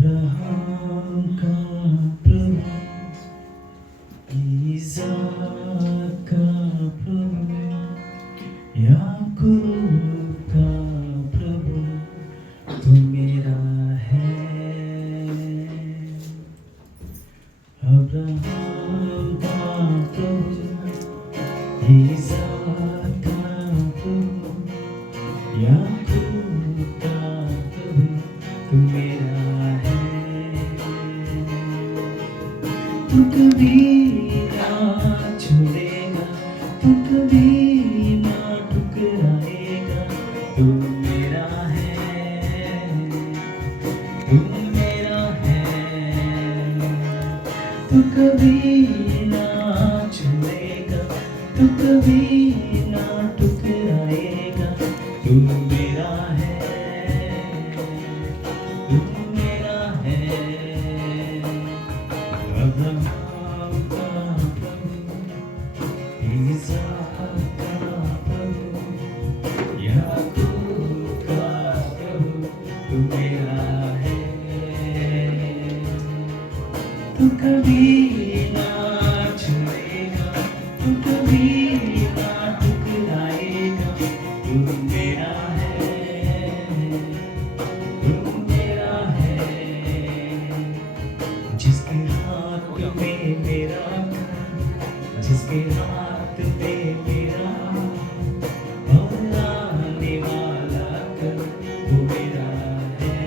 Abraham का प्रभु, इसहाक का प्रभु, याकूब का प्रभु, तू मेरा है। अब्राहम का प्रभु, इसहाक का प्रभु, याकूब का प्रभु, तू मेरा है। तू कभी ना छोड़ेगा, तू कभी ना ठुकराएगा, तू मेरा है, तू मेरा है। तू कभी ना छोड़ेगा, तू कभी ना ठुकराएगा, तू मेरा है, तू मेरा है। अब्राहम का प्रभु, इसहाक का प्रभु, याकूब का प्रभु, तू मेरा है। तू कभी ना छोड़ेगा, तू कभी ना ठुकराएगा, तू मेरा है, तू मेरा है। जिसके हाथ में मेरा घर, जिसके हाथ में मेरा और आने वाला कल, वो मेरा है।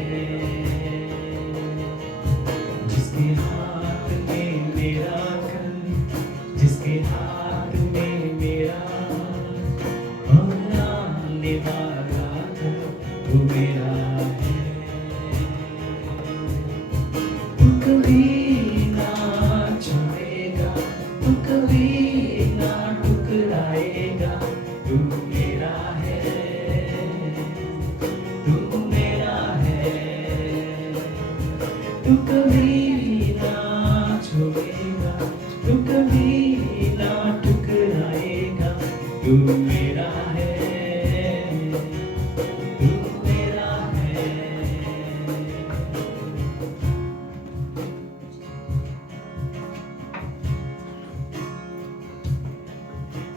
जिसके हाथ में मेरा कल, जिसके हाथ में मेरा और आने वाला कल, वो मेरा है। तू कभी ना छोड़ेगा, तू कभी ना ठुकराएगा, तू मेरा है, तू मेरा है। तू कभी ना छोड़ेगा, तू कभी ना ठुकराएगा, तू मेरा है, तू मेरा है।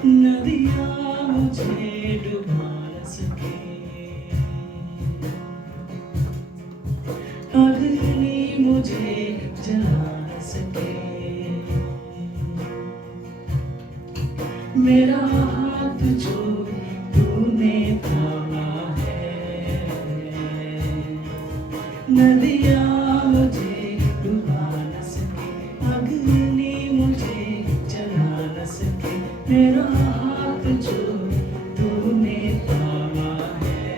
नदियाँ मुझे डुबा न सके, अग्नि मुझे जला न सके। मेरा हाथ जो तूने थामा है, नदियाँ मुझे डुबा न सके, अग्नि मुझे जला न सके। मेरा हाथ जो तूने थामा है,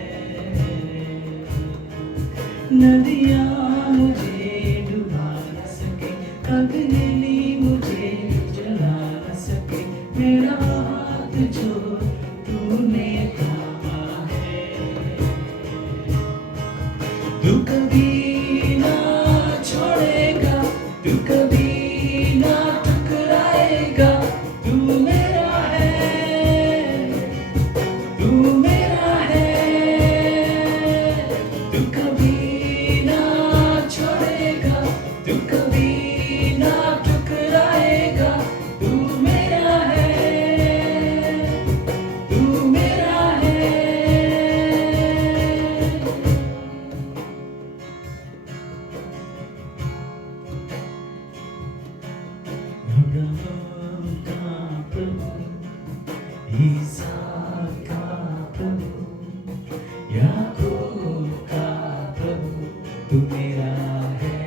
नदियाँ मुझे डुबा न सके, अग्नि मुझे जला न सके। मेरा हाथ जो तूने थामा है, तू कभी ना छोड़ेगा, तू कभी ना ठुकराएगा, तू मेरा है, तू मेरा है। तू कभी ना छोड़ेगा, तू कभी ना ठुकराएगा, तू मेरा है, तू मेरा है। अब्राहम का प्रभु, इसहाक का प्रभु, याकूब का प्रभु, तू मेरा है।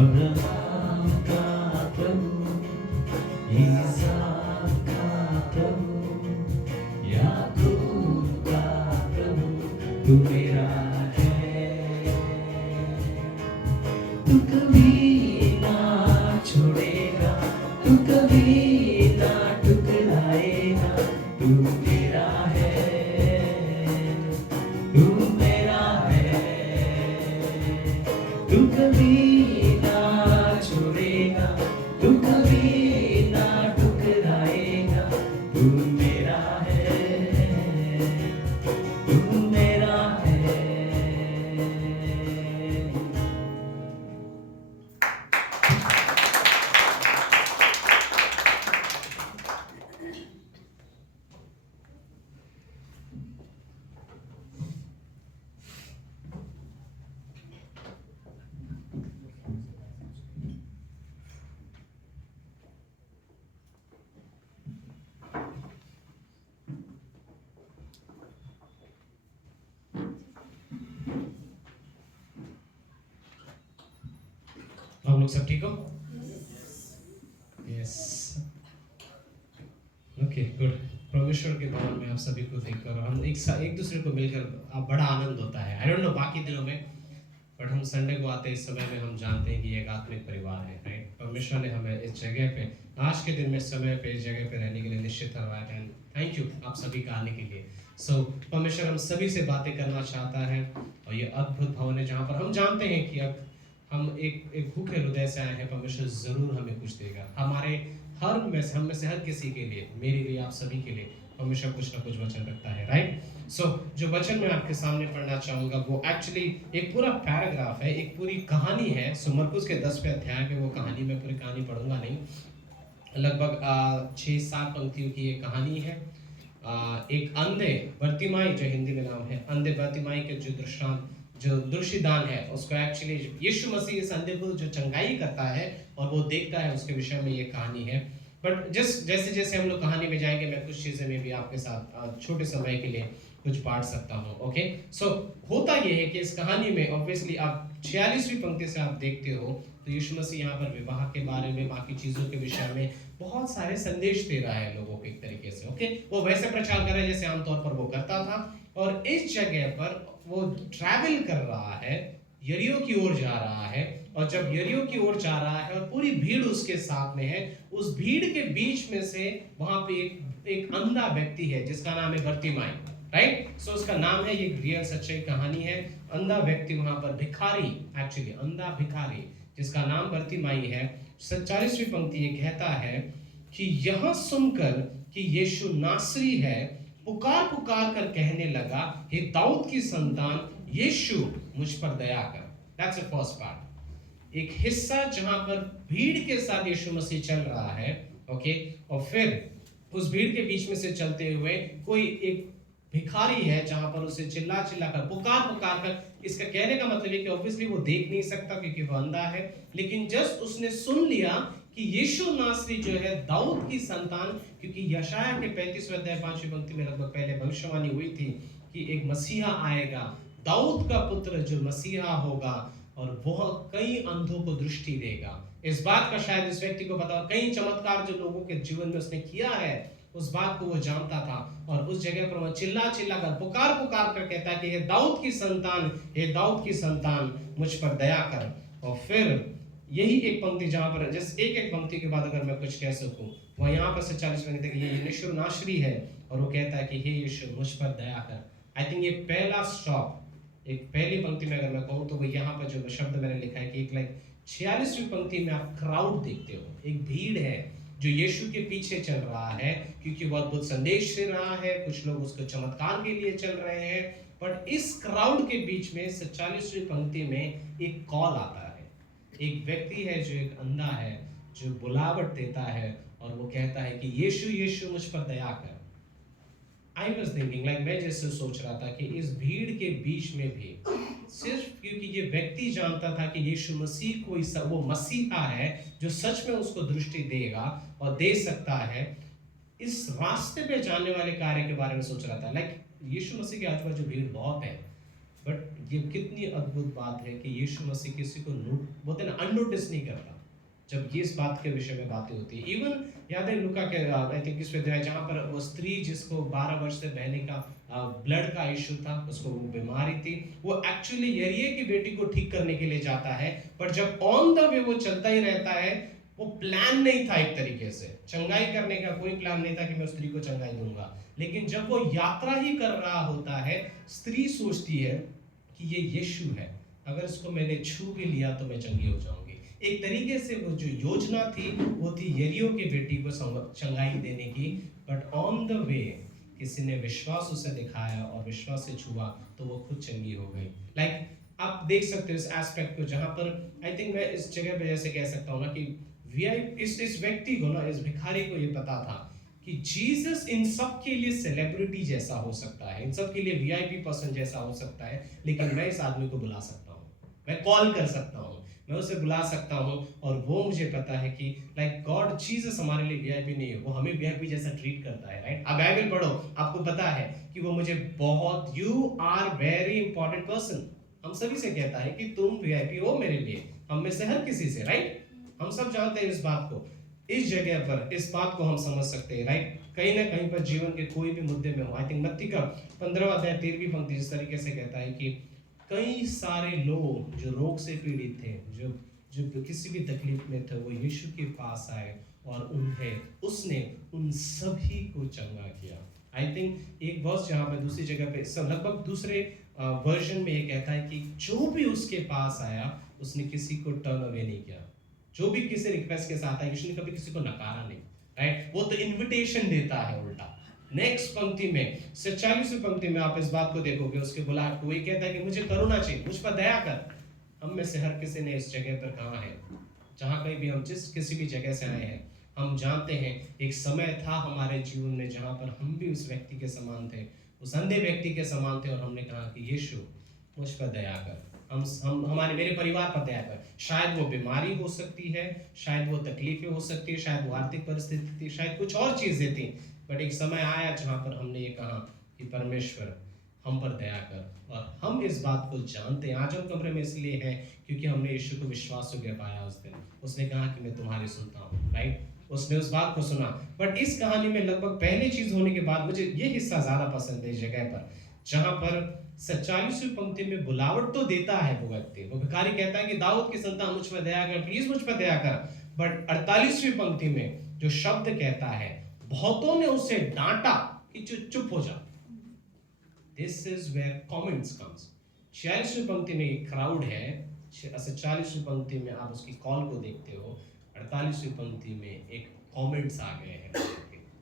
अब्राहम का प्रभु, इसहाक का प्रभु, याकूब का प्रभु, तू मेरा है। तू कभी ना छोड़ेगा, तू कभी ना ठुकराएगा, तू मेरा है, तू मेरा है। तू कभी ना छोड़ेगा, तू कभी ना ठुकराएगा, तू मेरा है, तू मेरा है। लोग सब ठीक हो? Yes, okay, good. परमेश्वर के भवन में आप सभी को देखकर हम एक दूसरे को मिलकर आप बड़ा आनंद होता है। आई डोंट नो बाकी दिनों में, बट हम संडे को आते हैं इस समय में हम जानते हैं कि एक आत्मिक परिवार है, राइट? परमेश्वर ने हमें इस जगह पे आज के दिन में समय पे इस जगह पे रहने के लिए निश्चित करवाया है। थैंक यू आप सभी का आने के लिए। सो परमेश्वर हम सभी से बातें करना चाहता है और ये अद्भुत भवन है जहाँ पर हम जानते हैं कि अब हम एक भूखे हृदय से आए हैं। परमेश्वर जरूर हमें कुछ देगा। हम में से हर किसी के लिए, मेरे लिए, आप सभी के लिए परमेश्वर कुछ ना कुछ वचन रखता है, राइट? सो जो वचन मैं आपके सामने पढ़ना चाहूंगा वो एक्चुअली एक पूरा पैराग्राफ है, एक पूरी कहानी है। सो मरकुस के 10वें अध्याय में वो कहानी, मैं पूरी कहानी पढ़ूंगा नहीं, लगभग 6-7 पंक्तियों की ये कहानी है। एक अंधे बर्तिमाई, जो हिंदी में नाम है, अंधे बर्तिमाई के जो दृष्टांत, जो दृष्टिदान है, उसको एक्चुअली यीशु मसीह इस अंधे को जो चंगाई करता है और वो देखता है, उसके विषय में ये कहानी है। बट जैसे जैसे हम लोग कहानी में जाएंगे, मैं कुछ चीज़ें में भी आपके साथ छोटे समय के लिए कुछ बांट सकता हूँ। ओके, सो होता ये है कि इस कहानी में ऑब्वियसली आप 46वीं पंक्ति से आप देखते हो तो यीशु मसीह यहाँ पर विवाह के बारे में, बाकी चीज़ों के विषय में बहुत सारे संदेश दे रहा है लोगों को एक तरीके से। ओके, वो वैसे प्रचार कर रहा है जैसे आमतौर पर वो करता था, और इस जगह पर वो ट्रैवल कर रहा है, यरीहो की ओर जा रहा है, और जब यरीहो की ओर जा रहा है और पूरी भीड़ उसके साथ में है, उस भीड़ के बीच में से वहां पे एक अंधा व्यक्ति है जिसका नाम है बर्तिमाई, राइट? सो उसका नाम है, ये रियल सच्चाई कहानी है। अंधा व्यक्ति वहां पर भिखारी, एक्चुअली अंधा भिखारी जिसका नाम बर्तिमाई है। 47वीं पंक्ति ये कहता है कि यह सुनकर कि यीशु नासरी है, पुकार पुकार कर कहने लगा, हे दाऊद की संतान यीशु मुझ पर दया कर। दैट्स द फर्स्ट पार्ट, एक हिस्सा जहां पर भीड़ के साथ यीशु मसीह चल रहा है। ओके, और फिर उस भीड़ के बीच में से चलते हुए कोई एक भिखारी है जहां पर उसे चिल्ला चिल्ला कर, पुकार पुकार कर, इसका कहने का मतलब है कि ऑब्वियसली वो देख नहीं सकता क्योंकि वो अंधा है, लेकिन जस्ट उसने सुन लिया कि यीशु नासरी जो है दाऊद की संतान, क्योंकि यशाया के 35वें अध्याय 5वीं पंक्ति में लगभग पहले भविष्यवाणी हुई थी कि एक मसीहा आएगा, दाऊद का पुत्र जो मसीहा होगा, और वह कई अंधों को दृष्टि देगा। इस बात का शायद इस व्यक्ति को पता, कई चमत्कार जो लोगों के जीवन में उसने किया है उस बात को वो जानता था, और उस जगह पर वो चिल्ला चिल्ला कर, पुकार पुकार कर कहता है कि हे दाऊद की संतान, हे दाऊद की संतान मुझ पर दया कर। और फिर यही एक पंक्ति जहां पर जिस एक एक पंक्ति के बाद अगर मैं कुछ कह सकूं, वह यहाँ पर 47 में कहते हैं कि ये यीशु नासरी है, और वो कहता है कि हे यीशु मुझ पर दया कर। आई थिंक ये पहला स्टॉप, एक पहली पंक्ति में अगर मैं कहूँ तो वो यहाँ पर जो शब्द मैंने लिखा है कि एक 46वीं पंक्ति में आप क्राउड देखते हो, एक भीड़ है जो यीशु के पीछे चल रहा है क्योंकि वो अद्भुत संदेश दे रहा है, कुछ लोग उसको चमत्कार के लिए चल रहे हैं। बट इस क्राउड के बीच में 47वीं पंक्ति में एक कॉल आता है, एक व्यक्ति है जो एक अंधा है, जो बुलावट देता है और वो कहता है कि यीशु यीशु मुझ पर दया कर। आई वॉज थिंकिंग मैं जैसे सोच रहा था कि इस भीड़ के बीच में भी सिर्फ क्योंकि ये व्यक्ति जानता था कि यीशु मसीह कोई वो मसीहा है जो सच में उसको दृष्टि देगा और दे सकता है, इस रास्ते पे जाने वाले कार्य के बारे में सोच रहा था। यीशु मसीह के आजू बाजू भीड़ बहुत है, बट ये कितनी अद्भुत बात है कि यीशु मसीह किसी को बोलते ना अननोटिस नहीं करता जब ये इस बात के विषय में बातें होती है। इवन याद है लुका के आई थिंक इस अध्याय जहाँ पर वो स्त्री जिसको 12 वर्ष से बहने का ब्लड का इशू था, उसको वो बीमारी थी, वो एक्चुअली यरीहो की बेटी को ठीक करने के लिए जाता है, पर जब ऑन द वे वो चलता ही रहता है, वो प्लान नहीं था एक तरीके से चंगाई करने का, कोई प्लान नहीं था कि मैं उस स्त्री को चंगाई दूंगा। लेकिन जब वो यात्रा ही कर रहा होता है, स्त्री सोचती है कि ये यीशु है, अगर इसको मैंने छू भी लिया तो मैं चंगी हो जाऊंगी। एक तरीके से वो जो योजना थी वो थी यरीहो की बेटी को चंगाई देने की, बट ऑन द वे किसी ने विश्वास उसे दिखाया और विश्वास से छुआ तो वो खुद चंगी हो गई। आप देख सकते हो इस एस्पेक्ट को, जहां पर आई थिंक मैं इस जगह पे जैसे कह सकता हूँ ना कि इस व्यक्ति को ना, इस भिखारी को ये पता था कि जीसस इन सब के लिए सेलिब्रिटी जैसा हो सकता है, इन सब के लिए वीआईपी पर्सन जैसा हो सकता है, लेकिन मैं इस आदमी को बुला सकता हूँ, मैं कॉल कर सकता हूँ, मैं उसे बुला सकता हूँ, और वो मुझे पता है कि गॉड जीसस हमारे लिए वीआईपी नहीं है, वो हमें वीआईपी जैसा ट्रीट करता है, राइट? अब बाइबल पढ़ो, आपको पता है कि वो मुझे बहुत, you are very important person, हम सभी से कहता है कि तुम वीआईपी हो मेरे लिए, हम में से हर किसी से, राइट? हम सब जानते हैं इस बात को। इस जगह पर इस बात को हम समझ सकते हैं, राइट? कहीं ना कहीं पर जीवन के कोई भी मुद्दे में हो, आई थिंक मत्ती का 15वां अध्याय 13वीं पंक्ति जिस तरीके से कहता है कि कई सारे लोग जो रोग से पीड़ित थे, जो जो किसी भी तकलीफ में थे, वो यीशु के पास आए और उसने उन सभी को चंगा किया। आई थिंक एक वर्स जहाँ पे दूसरी जगह पे सब लगभग दूसरे वर्जन में ये कहता है कि जो भी उसके पास आया उसने किसी को टर्न अवे नहीं किया। जो भी किसी रिक्वेस्ट के साथ आया, यीशु ने कभी किसी को नकारा नहीं, राइट? वो तो इनविटेशन देता है उल्टा। नेक्स्ट पंक्ति में 46वीं पंक्ति में आप इस बात को देखोगे, उसके बुलाहट को वही कहता है कि मुझे करुणा चाहिए, मुझ पर दया कर। हम में से हर किसी ने इस जगह पर कहा है, जहाँ कहीं भी हम जिस किसी भी जगह से आए हैं, हम जानते हैं एक समय था हमारे जीवन में जहाँ पर हम भी उस व्यक्ति के समान थे, उस अंधे व्यक्ति के समान थे, और हमने कहा कि यीशु मुझ पर दया कर, हम हमारे मेरे परिवार पर दया कर। शायद वो बीमारी हो सकती है, शायद वो तकलीफें हो सकती है, शायद वो आर्थिक परिस्थिति थी, शायद कुछ और चीजें थी, बट एक समय आया जहाँ पर हमने ये कहा कि परमेश्वर हम पर दया कर। और हम इस बात को जानते हैं, आज हम कमरे में इसलिए हैं क्योंकि हमने यीशु को विश्वास योग्य पाया उस दिन। उसने कहा कि मैं तुम्हारी सुनता हूँ, राइट? उसने उस बात को सुना। बट इस कहानी में लगभग पहली चीज होने के बाद मुझे ये हिस्सा ज्यादा पसंद है इस जगह पर, जहां पर 47वीं पंक्ति में बुलावट तो देता है वो व्यक्ति, वो भिखारी कहता है कि दाऊद की संतान मुझ पर दया कर, प्लीज मुझ पर दया कर। बट 48वीं पंक्ति में जो शब्द कहता है, बहुतों ने उसे डांटा कि चुप हो जा। This is where comments comes. 46वीं पंक्ति में एक क्राउड है, 47वीं पंक्ति में आप उसकी कॉल को देखते हो, 48वीं पंक्ति में एक कमेंट्स आ गए हैं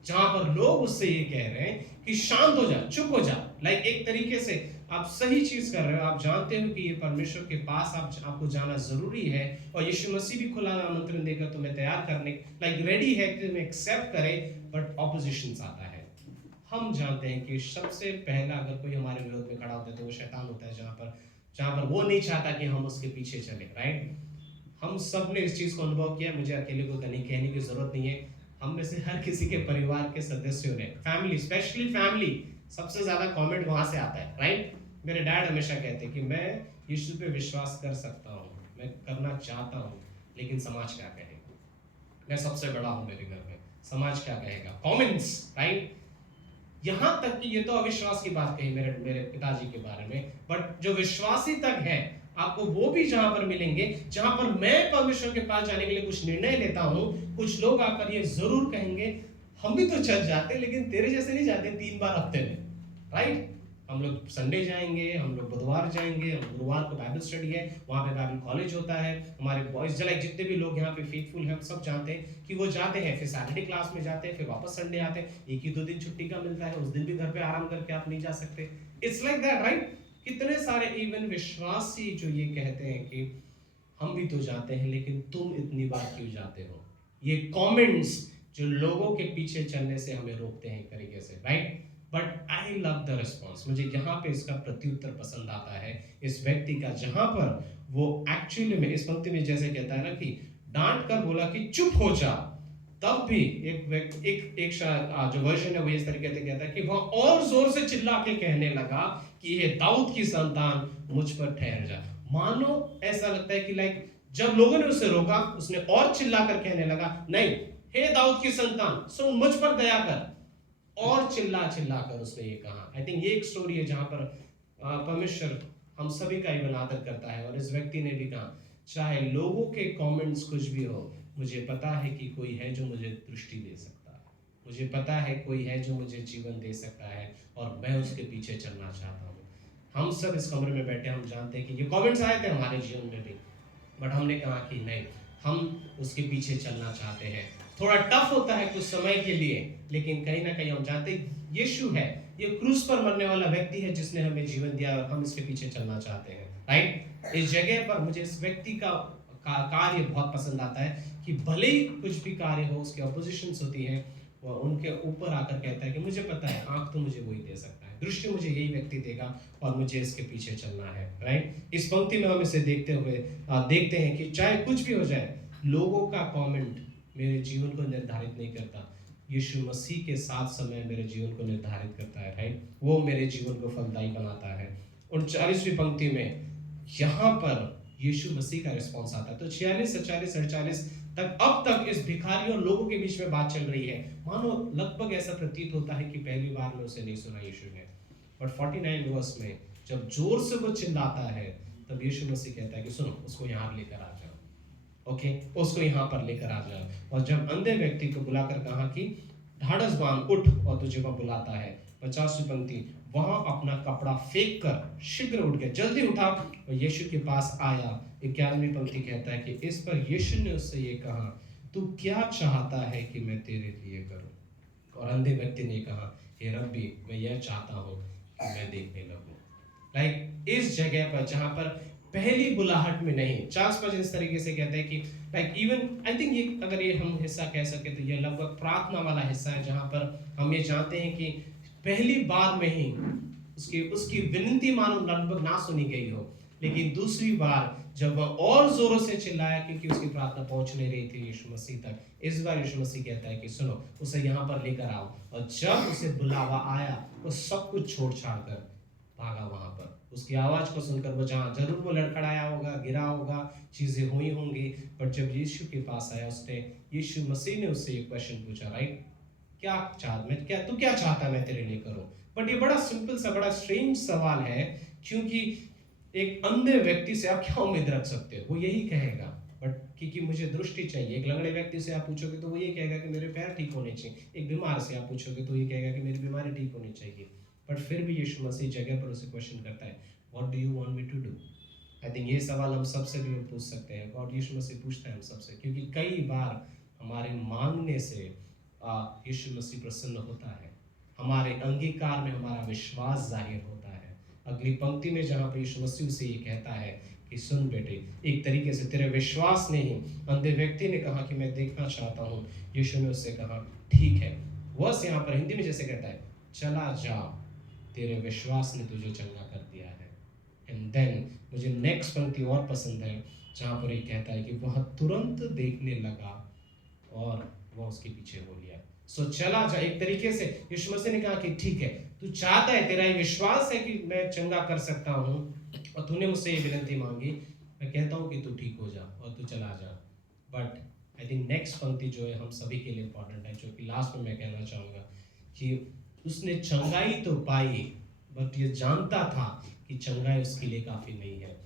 जहां पर लोग उससे ये कह रहे हैं कि शांत हो जा, चुप हो जा। लाइक एक तरीके से आप सही चीज कर रहे हो, आप जानते हो कि ये परमेश्वर के पास आपको जाना जरूरी है, और यीशु मसीह भी खुला आमंत्रण देकर तुम्हें तैयार करने लाइक रेडी है कि तुम्हें एक्सेप्ट करे, बट ऑपोजिशन आता है। हम जानते हैं कि सबसे पहला अगर कोई हमारे विरोध में खड़ा होता है तो वो शैतान होता है, जहां पर वो नहीं चाहता कि हम उसके पीछे चले, राइट? हम सब ने इस चीज को अनुभव किया, मुझे अकेले को नहीं कहने की जरूरत नहीं है। हम में से हर किसी के परिवार के सदस्यों ने, फैमिली, स्पेशली फैमिली, सबसे ज्यादा कमेंट वहां से आता है, राइट? मेरे डैड हमेशा कहते हैं कि मैं यीशु पे विश्वास कर सकता हूँ, मैं करना चाहता हूँ, लेकिन समाज क्या कहेगा? मैं सबसे बड़ा हूँ मेरे घर में, समाज क्या कहेगा? Comments, right? यहां तक कि ये तो अविश्वास की बात कही मेरे पिताजी के बारे में, बट जो विश्वासी तक है, आपको वो भी जहां पर मिलेंगे जहां पर मैं परमेश्वर के पास जाने के लिए कुछ निर्णय लेता हूं, कुछ लोग आकर ये जरूर कहेंगे, हम भी तो चल जाते लेकिन तेरे जैसे नहीं जाते 3 बार हफ्ते में, राइट? हम लोग संडे जाएंगे, हम लोग बुधवार जाएंगे, हम गुरुवार को बाइबल स्टडी है, वहाँ पे बाइबल कॉलेज होता है, हमारे बॉयज जलाइक जितने भी लोग यहाँ पे फेथफुल हैं, सब जानते हैं कि वो जाते हैं, फिर सैटरडे क्लास में जाते हैं, फिर वापस संडे आते हैं, 1 ही 2 दिन छुट्टी का मिलता है, उस दिन भी घर पे आराम करके आप नहीं जा सकते। It's like that, right? कितने सारे इवन विश्वासी जो ये कहते हैं कि हम भी तो जाते हैं, लेकिन तुम इतनी बार क्यों जाते हो? ये कमेंट्स जो लोगों के पीछे चलने से हमें रोकते हैं एक तरीके से, right? But I love the response. मुझे यहाँ पे इसका प्रत्युत्तर पसंद आता है इस व्यक्ति का, जहां पर वो एक्चुअली में इस पंक्ति में जैसे कहता है ना कि डांट कर बोला कि चुप हो जा, तब भी एक जो वर्जन है वो इस तरीके से कहता है कि वह और जोर से चिल्ला के कहने लगा कि ये दाऊद की संतान मुझ पर ठहर जा। मानो ऐसा लगता है कि लाइक जब लोगों ने उसे रोका, उसने और चिल्लाकर कहने लगा, नहीं, हे दाऊद की संतान सुन, मुझ पर दया कर। और चिल्ला कर उसने ये कहा। आई थिंक ये एक स्टोरी है जहां पर परमेश्वर हम सभी का इवन आदर करता है, और इस व्यक्ति ने भी कहा, चाहे लोगों के कमेंट्स कुछ भी हो, मुझे पता है कि कोई है जो मुझे दृष्टि दे सकता है, मुझे पता है कोई है जो मुझे जीवन दे सकता है, और मैं उसके पीछे चलना चाहता हूँ। हम सब इस कमरे में बैठे, हम जानते हैं कि ये कमेंट्स आए थे हमारे जीवन में भी, बट हमने कहा कि नहीं, हम उसके पीछे चलना चाहते हैं। थोड़ा टफ होता है कुछ समय के लिए, लेकिन कहीं ना कहीं हम जानते हैं यीशु है, ये क्रूस पर मरने वाला व्यक्ति है जिसने हमें जीवन दिया, और हम इसके पीछे चलना चाहते हैं, राइट? इस जगह पर मुझे इस व्यक्ति का कार्य बहुत पसंद आता है कि भले ही कुछ भी कार्य हो, उसके ऑपोजिशंस होती है, वो उनके ऊपर आकर कहता है कि मुझे पता है, आंख तो मुझे वही दे सकता है, दृष्टि मुझे यही व्यक्ति देगा, और मुझे इसके पीछे चलना है, राइट? इस पंक्ति में हम इसे देखते हुए देखते हैं कि चाहे कुछ भी हो जाए, लोगों का कमेंट मेरे जीवन को निर्धारित नहीं करता, यीशु मसीह के साथ समय मेरे जीवन को निर्धारित करता है, राइट? वो मेरे जीवन को फलदायी बनाता है। 39वीं पंक्ति में यहाँ पर यीशु मसीह का रिस्पॉन्स आता है। तो 46, 47, 48 तक अब तक इस भिखारी और लोगों के बीच में बात चल रही है। मानो लगभग ऐसा प्रतीत होता है कि पहली बार में उसे नहीं सुना यीशु ने, बट 49 वर्स में जब जोर से वो चिल्लाता है, तब यीशु मसीह कहता है कि सुनो, उसको यहाँ लेकर आ जाओ। ओके, उसको यहाँ पर लेकर आ जाओ। और जब अंधे व्यक्ति को बुलाकर कहा कि ढाढ़स बांध, उठ, और तुझे वह बुलाता है। 50वीं पंक्ति, वहां अपना कपड़ा फेंक कर शीघ्र उठ गया, जल्दी उठा और यीशु के पास आया। 51वीं पंक्ति कहता है कि इस पर यीशु ने उससे ये कहा, तू क्या चाहता है कि मैं तेरे लिए करूं? और अंधे व्यक्ति ने कहा, हे रब्बी, मैं यह चाहता हूं कि मैं देखने लगूं। लाइक इस जगह पर जहां पर पहली बुलाहट में नहीं, चार्ल्स स्पर्जन इस तरीके से कहते हैं कि लाइक इवन आई थिंक ये अगर ये हम हिस्सा कह सके तो ये लगभग प्रार्थना वाला हिस्सा है, जहां पर हम ये जानते हैं कि पहली बार में ही उसकी उसकी विनती मानो लगभग ना सुनी गई हो, लेकिन दूसरी बार जब वह और जोरों से चिल्लाया क्योंकि उसकी प्रार्थना पहुंच नहीं रही थी यीशु मसीह तक, इस बार यीशु मसीह कहता है कि सुनो, उसे यहाँ पर लेकर आओ। और जब उसे बुलावा आया, वो सब कुछ छोड़ छाड़ कर भागा वहां पर। उसकी आवाज को सुनकर वो जहाँ जरूर वो लड़खड़ाया होगा, गिरा होगा, चीजें हुई होंगी, पर जब यीशु के पास आया, उसने यीशु मसीह ने उससे एक क्वेश्चन पूछा, राइट, तू क्या चाहता मैं तेरे लिए करूं? बट ये बड़ा सिंपल सा, बड़ा स्ट्रेंज सवाल है, क्योंकि एक अंधे व्यक्ति से आप क्या उम्मीद रख सकते हो? वो यही कहेगा, बट क्योंकि मुझे दृष्टि चाहिए। एक लंगड़े व्यक्ति से आप पूछोगे तो वो ये कहेगा कि मेरे पैर ठीक होने चाहिए। एक बीमार से आप पूछोगे तो ये कहेगा कि मेरी बीमारी ठीक होनी चाहिए। बट फिर भी यीशु मसीह जगह पर उसे क्वेश्चन करता है, what do you want me to do? I think ये सवाल हम सबसे भी पूछ सकते हैं। गॉड यीशु मसीह पूछता है हम सबसे, क्योंकि कई बार हमारे मांगने से यीशु मसीह प्रसन्न होता है, हमारे अंगीकार में हमारा विश्वास जाहिर होता है। अगली पंक्ति में जहाँ पर यीशु मसीह से ये कहता है कि सुन बेटे, एक तरीके से तेरे विश्वास ने ही, अंधे व्यक्ति ने कहा कि मैं देखना चाहता हूँ, यीशु ने उससे कहा ठीक है। वह यहाँ पर हिंदी में जैसे कहता है, चला जा, तेरे विश्वास ने तुझे चंगा कर दिया है। एंड देन मुझे नेक्स्ट पंक्ति और पसंद है, जहाँ पर ये कहता है कि वह तुरंत देखने लगा और वह उसके पीछे हो लिया। सो चला जा, एक तरीके से यीशु मसीह ने कहा कि ठीक है, तू चाहता है, तेरा ये विश्वास है कि मैं चंगा कर सकता हूँ, और तूने मुझसे ये विनती मांगी, मैं कहता हूँ कि तू ठीक हो जा और तू चला जा। बट आई थिंक नेक्स्ट पंक्ति जो है हम सभी के लिए इंपॉर्टेंट है, जो कि लास्ट में मैं कहना चाहूँगा कि उसने चंगाई तो पाई, बट ये जानता था कि चंगाई उसके लिए काफ़ी नहीं है।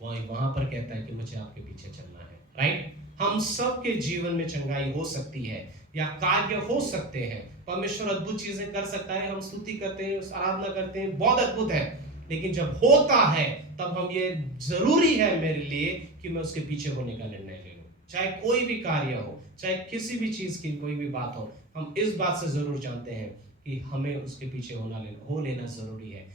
वहाँ पर कहता है कि मुझे आपके पीछे चलना है, राइट। हम सब के जीवन में चंगाई हो सकती है या कार्य हो सकते हैं, परमेश्वर अद्भुत चीजें कर सकता है, हम स्तुति करते हैं, आराधना करते हैं, बहुत अद्भुत है, लेकिन जब होता है तब हम ये जरूरी है मेरे लिए कि मैं उसके पीछे होने का निर्णय ले लूं। चाहे कोई भी कार्य हो, चाहे किसी भी चीज की कोई भी बात हो, हम इस बात से जरूर जानते हैं कि हमें उसके पीछे हो लेना जरूरी है।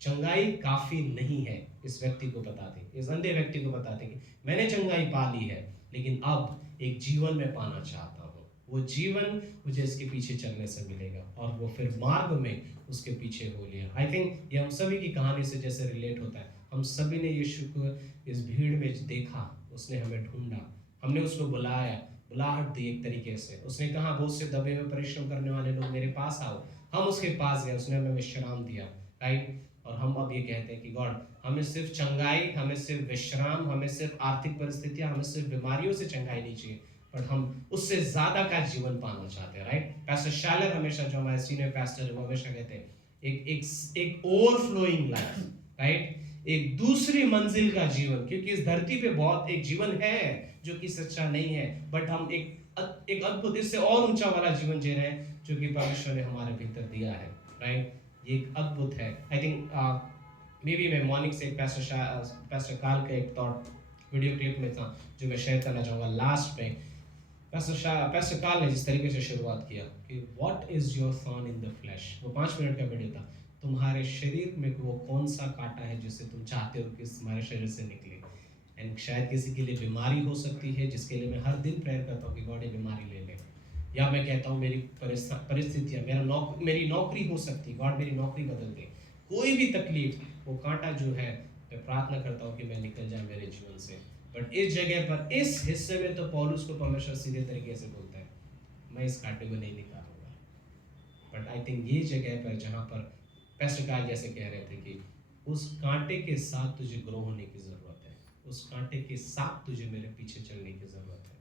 चंगाई काफी नहीं है, इस व्यक्ति को बताते, इस अंधे व्यक्ति को बताते कि मैंने चंगाई पा ली है, लेकिन अब एक जीवन में पाना चाहता हूँ। वो जीवन मुझे इसके पीछे चलने से मिलेगा, और वो फिर मार्ग में उसके पीछे हो लिया। आई थिंक ये हम सभी की कहानी से जैसे रिलेट होता है। हम सभी ने यीशु को इस भीड़ में देखा, उसने हमें ढूंढा, हमने उसको बुलाया, बुलाहट दी एक तरीके से। उसने कहा बहुत से दबे हुए परिश्रम करने वाले लोग मेरे पास आओ, हम उसके पास गए, उसने हमें विश्राम दिया, राइट। और हम अब ये कहते हैं कि गॉड, हमें सिर्फ चंगाई, हमें सिर्फ विश्राम, हमें सिर्फ आर्थिक परिस्थितियां, हमें सिर्फ बीमारियों से चंगाई नहीं चाहिए, बट हम उससे ज्यादा का जीवन पाना चाहते हैं, राइट। पास्टर शालर हमेशा, जो हमारे सीनियर पास्टर है, वो हमेशा कहते हैं एक ओवरफ्लोइंग लाइफ, राइट, एक दूसरी मंजिल का जीवन, क्योंकि इस धरती पे बहुत एक जीवन है जो कि सच्चा नहीं है, बट हम एक अद्भुत, इससे और ऊंचा वाला जीवन जी रहे हैं जो कि परमेश्वर ने हमारे भीतर दिया है, राइट। ये एक अद्भुत है। आई थिंक मे बी मैं मॉर्निंग से पास्टर काल का एक थॉट वीडियो क्लिप में था जो मैं शेयर करना चाहूँगा लास्ट में। पास्टर काल ने जिस तरीके से शुरुआत किया कि what is your thorn in the flash, वो 5 मिनट का वीडियो था। तुम्हारे शरीर में वो कौन सा कांटा है जिसे तुम चाहते हो कि तुम्हारे शरीर से निकले। एंड शायद किसी के लिए बीमारी हो सकती है, जिसके लिए मैं हर दिन प्रेयर करता हूँ कि गॉड ये बीमारी ले ले, या मैं कहता हूँ मेरी परिस्थितियाँ, मेरी नौकरी हो सकती है, गॉड मेरी नौकरी बदल दे। कोई भी तकलीफ, वो कांटा जो है, मैं प्रार्थना करता हूँ कि मैं निकल जाए मेरे जीवन से। बट इस जगह पर, इस हिस्से में तो पौलुस को परमेश्वर सीधे तरीके से बोलता है, मैं इस कांटे को नहीं निकालूंगा। बट आई थिंक ये जगह पर जहाँ पर पास्टर काल जैसे कह रहे थे कि उस कांटे के साथ तुझे ग्रो होने की ज़रूरत है, उस कांटे के साथ तुझे मेरे पीछे चलने की ज़रूरत है।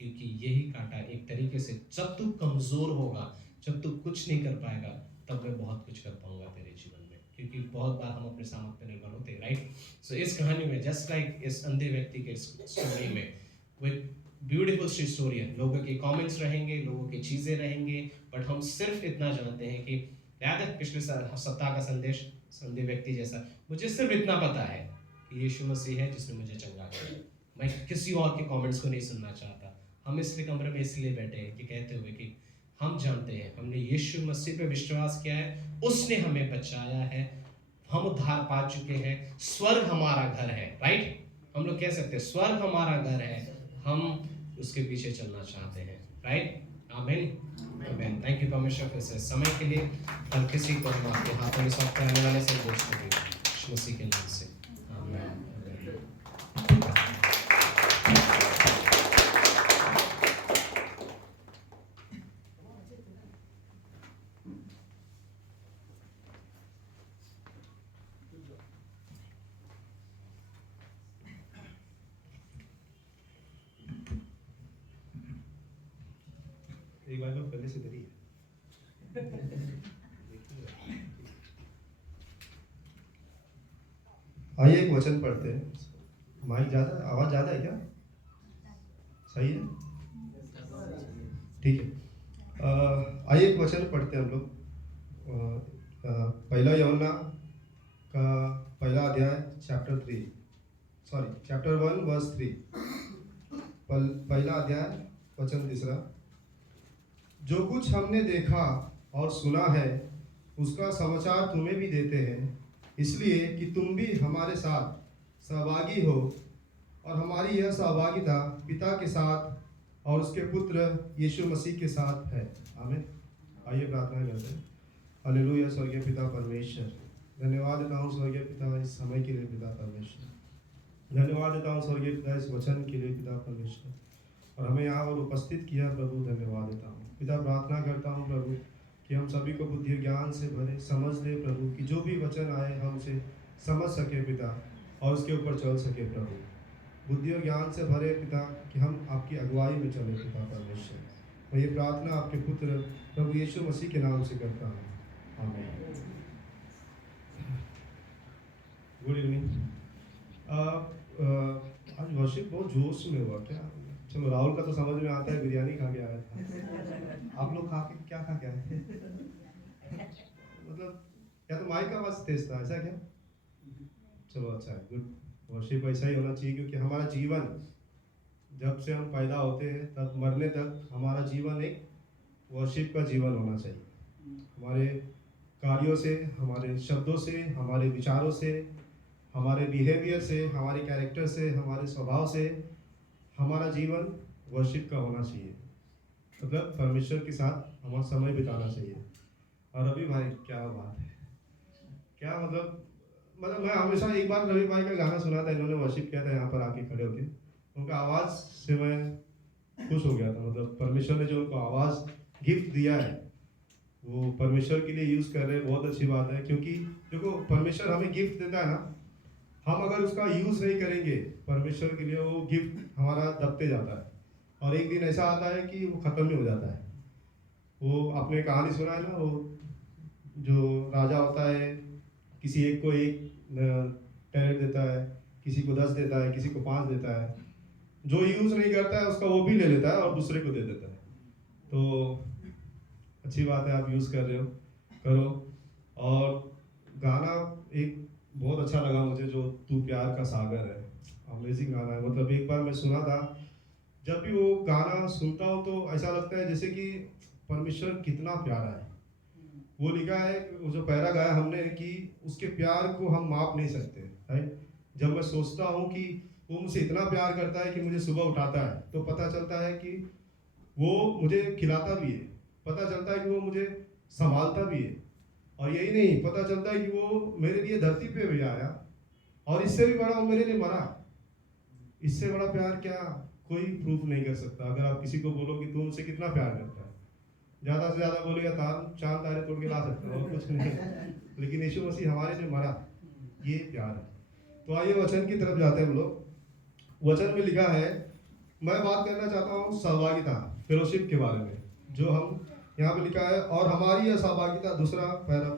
क्योंकि यही कांटा एक तरीके से, जब तू कमज़ोर होगा, जब तू कुछ नहीं कर पाएगा, तब मैं बहुत कुछ कर पाऊंगा तेरे जीवन में, क्योंकि बहुत बार हम अपने सामर्थ्य पे निर्भर होते हैं, राइट। सो इस कहानी में, जस्ट लाइक इस अंधे व्यक्ति के स्टोरी में, वो एक ब्यूटीफुल सी स्टोरी है। लोगों के कमेंट्स रहेंगे, लोगों की चीज़ें रहेंगे, बट हम सिर्फ इतना जानते हैं कि, याद है पिछले सप्ताह का संदेश, अंधे व्यक्ति जैसा, मुझे सिर्फ इतना पता है कि यीशु मसीह है जिसने मुझे चंगा किया। मैं किसी और के कमेंट्स को नहीं सुनना चाहता। हम इसलिए कमरे में इसलिए बैठे हैं कि कहते हुए कि हम जानते हैं, हमने यीशु मसीह पे विश्वास किया है, उसने हमें बचाया है, हम उद्धार पा चुके हैं, स्वर्ग हमारा घर है, राइट। हम लोग कह सकते हैं स्वर्ग हमारा घर है, हम उसके पीछे चलना चाहते हैं, राइट। आमीन, आमीन। थैंक यू परमेश्वर फिर से समय के लिए। हर किसी को हम आपके हाथों में सौंपते आने वाले संदेश को भी यीशु मसीह के नाम से, आमीन। एक बार लोग पहले से देरी है। आइए एक वचन पढ़ते हैं। माइक ज़्यादा, आवाज़ ज़्यादा है क्या? सही है, ठीक है। आइए एक वचन पढ़ते हैं हम लोग। पहला यूहन्ना का पहला अध्याय चैप्टर 1 वर्स 3, पहला अध्याय वचन 3। जो कुछ हमने देखा और सुना है उसका समाचार तुम्हें भी देते हैं, इसलिए कि तुम भी हमारे साथ सहभागी हो, और हमारी यह सहभागिता पिता के साथ और उसके पुत्र यीशु मसीह के साथ है। आमीन। आइए प्रार्थना करते हैं। हालेलुया। स्वर्गीय पिता परमेश्वर, धन्यवाद देता हूँ स्वर्गीय पिता इस समय के लिए पिता परमेश्वर। धन्यवाद देता हूँ स्वर्गीय पिता इस वचन के लिए पिता परमेश्वर, और हमें यहाँ और उपस्थित किया प्रभु। धन्यवाद देता हूँ पिता। प्रार्थना करता हूँ प्रभु कि हम सभी को बुद्धि ज्ञान से भरे समझ दे प्रभु, कि जो भी वचन आए हम उसे समझ सके पिता, और उसके ऊपर चल सके प्रभु। बुद्धि और ज्ञान से भरे पिता, कि हम आपकी अगुवाई में चले पिता परमेश्वर। मैं ये प्रार्थना आपके पुत्र प्रभु यीशु मसीह के नाम से करता हूँ, आमीन। Good evening. आज वर्शिप बहुत जोश में हुआ क्या? चलो, राहुल का तो समझ में आता है, बिरयानी खा के आया था। आप लोग क्या खा के आए? मतलब या तो माइक का आवाज तेज था, ऐसा क्या? चलो अच्छा है, गुड। वर्शिप ऐसा ही होना चाहिए, क्योंकि हमारा जीवन जब से हम पैदा होते हैं तब मरने तक हमारा जीवन एक वर्शिप का जीवन होना चाहिए। हमारे कार्यों से, हमारे शब्दों से, हमारे विचारों से, हमारे बिहेवियर से, हमारे कैरेक्टर से, हमारे स्वभाव से हमारा जीवन वर्शिप का होना चाहिए। मतलब परमेश्वर के साथ हमारा समय बिताना चाहिए। और रवि भाई क्या बात है, क्या मतलब मैं हमेशा, एक बार रवि भाई का गाना सुना था, इन्होंने वर्शिप किया था यहाँ पर आके खड़े होके, उनका आवाज़ से मैं खुश हो गया था। मतलब परमेश्वर ने जो उनको आवाज़ गिफ्ट दिया है वो परमेश्वर के लिए यूज़ कर रहे हैं, बहुत अच्छी बात है। क्योंकि देखो, परमेश्वर हमें गिफ्ट देता है ना, हम अगर उसका यूज़ नहीं करेंगे परमेश्वर के लिए, वो गिफ्ट हमारा दबते जाता है, और एक दिन ऐसा आता है कि वो ख़त्म ही हो जाता है। वो आपने कहानी सुना है ना, वो जो राजा होता है, किसी एक को एक टैलेंट देता है, किसी को 10 देता है, किसी को 5 देता है। जो यूज़ नहीं करता है उसका वो भी ले लेता है और दूसरे को दे देता है। तो अच्छी बात है, आप यूज़ कर रहे हो, करो। और गाना एक बहुत अच्छा लगा मुझे, जो तू प्यार का सागर है, अमेजिंग गाना है। मतलब एक बार मैं सुना था, जब भी वो गाना सुनता हूँ तो ऐसा लगता है जैसे कि परमेश्वर कितना प्यारा है। वो लिखा है, वो जो पैरा गाया हमने, कि उसके प्यार को हम माप नहीं सकते, राइट। जब मैं सोचता हूँ कि वो मुझे इतना प्यार करता है कि मुझे सुबह उठाता है, तो पता चलता है कि वो मुझे खिलाता भी है, पता चलता है कि वो मुझे संभालता भी है, और यही नहीं, पता चलता है कि वो मेरे लिए धरती पे भी आया, और इससे भी बड़ा वो मेरे लिए मरा। इससे बड़ा प्यार क्या कोई प्रूफ नहीं कर सकता। अगर आप किसी को बोलो कि तू मुझसे कितना प्यार करता है, ज़्यादा से ज़्यादा बोलेगा चांद तारे तोड़ के ला सकता है, और कुछ नहीं। लेकिन यीशु मसीह हमारे लिए मरा, ये प्यार है। तो आइए वचन की तरफ जाते हैं हम लोग। वचन में लिखा है, मैं बात करना चाहता हूँ सहभागिता, फेलोशिप के बारे में, जो हम यहाँ पे लिखा है, और हमारी यह सहभागिता,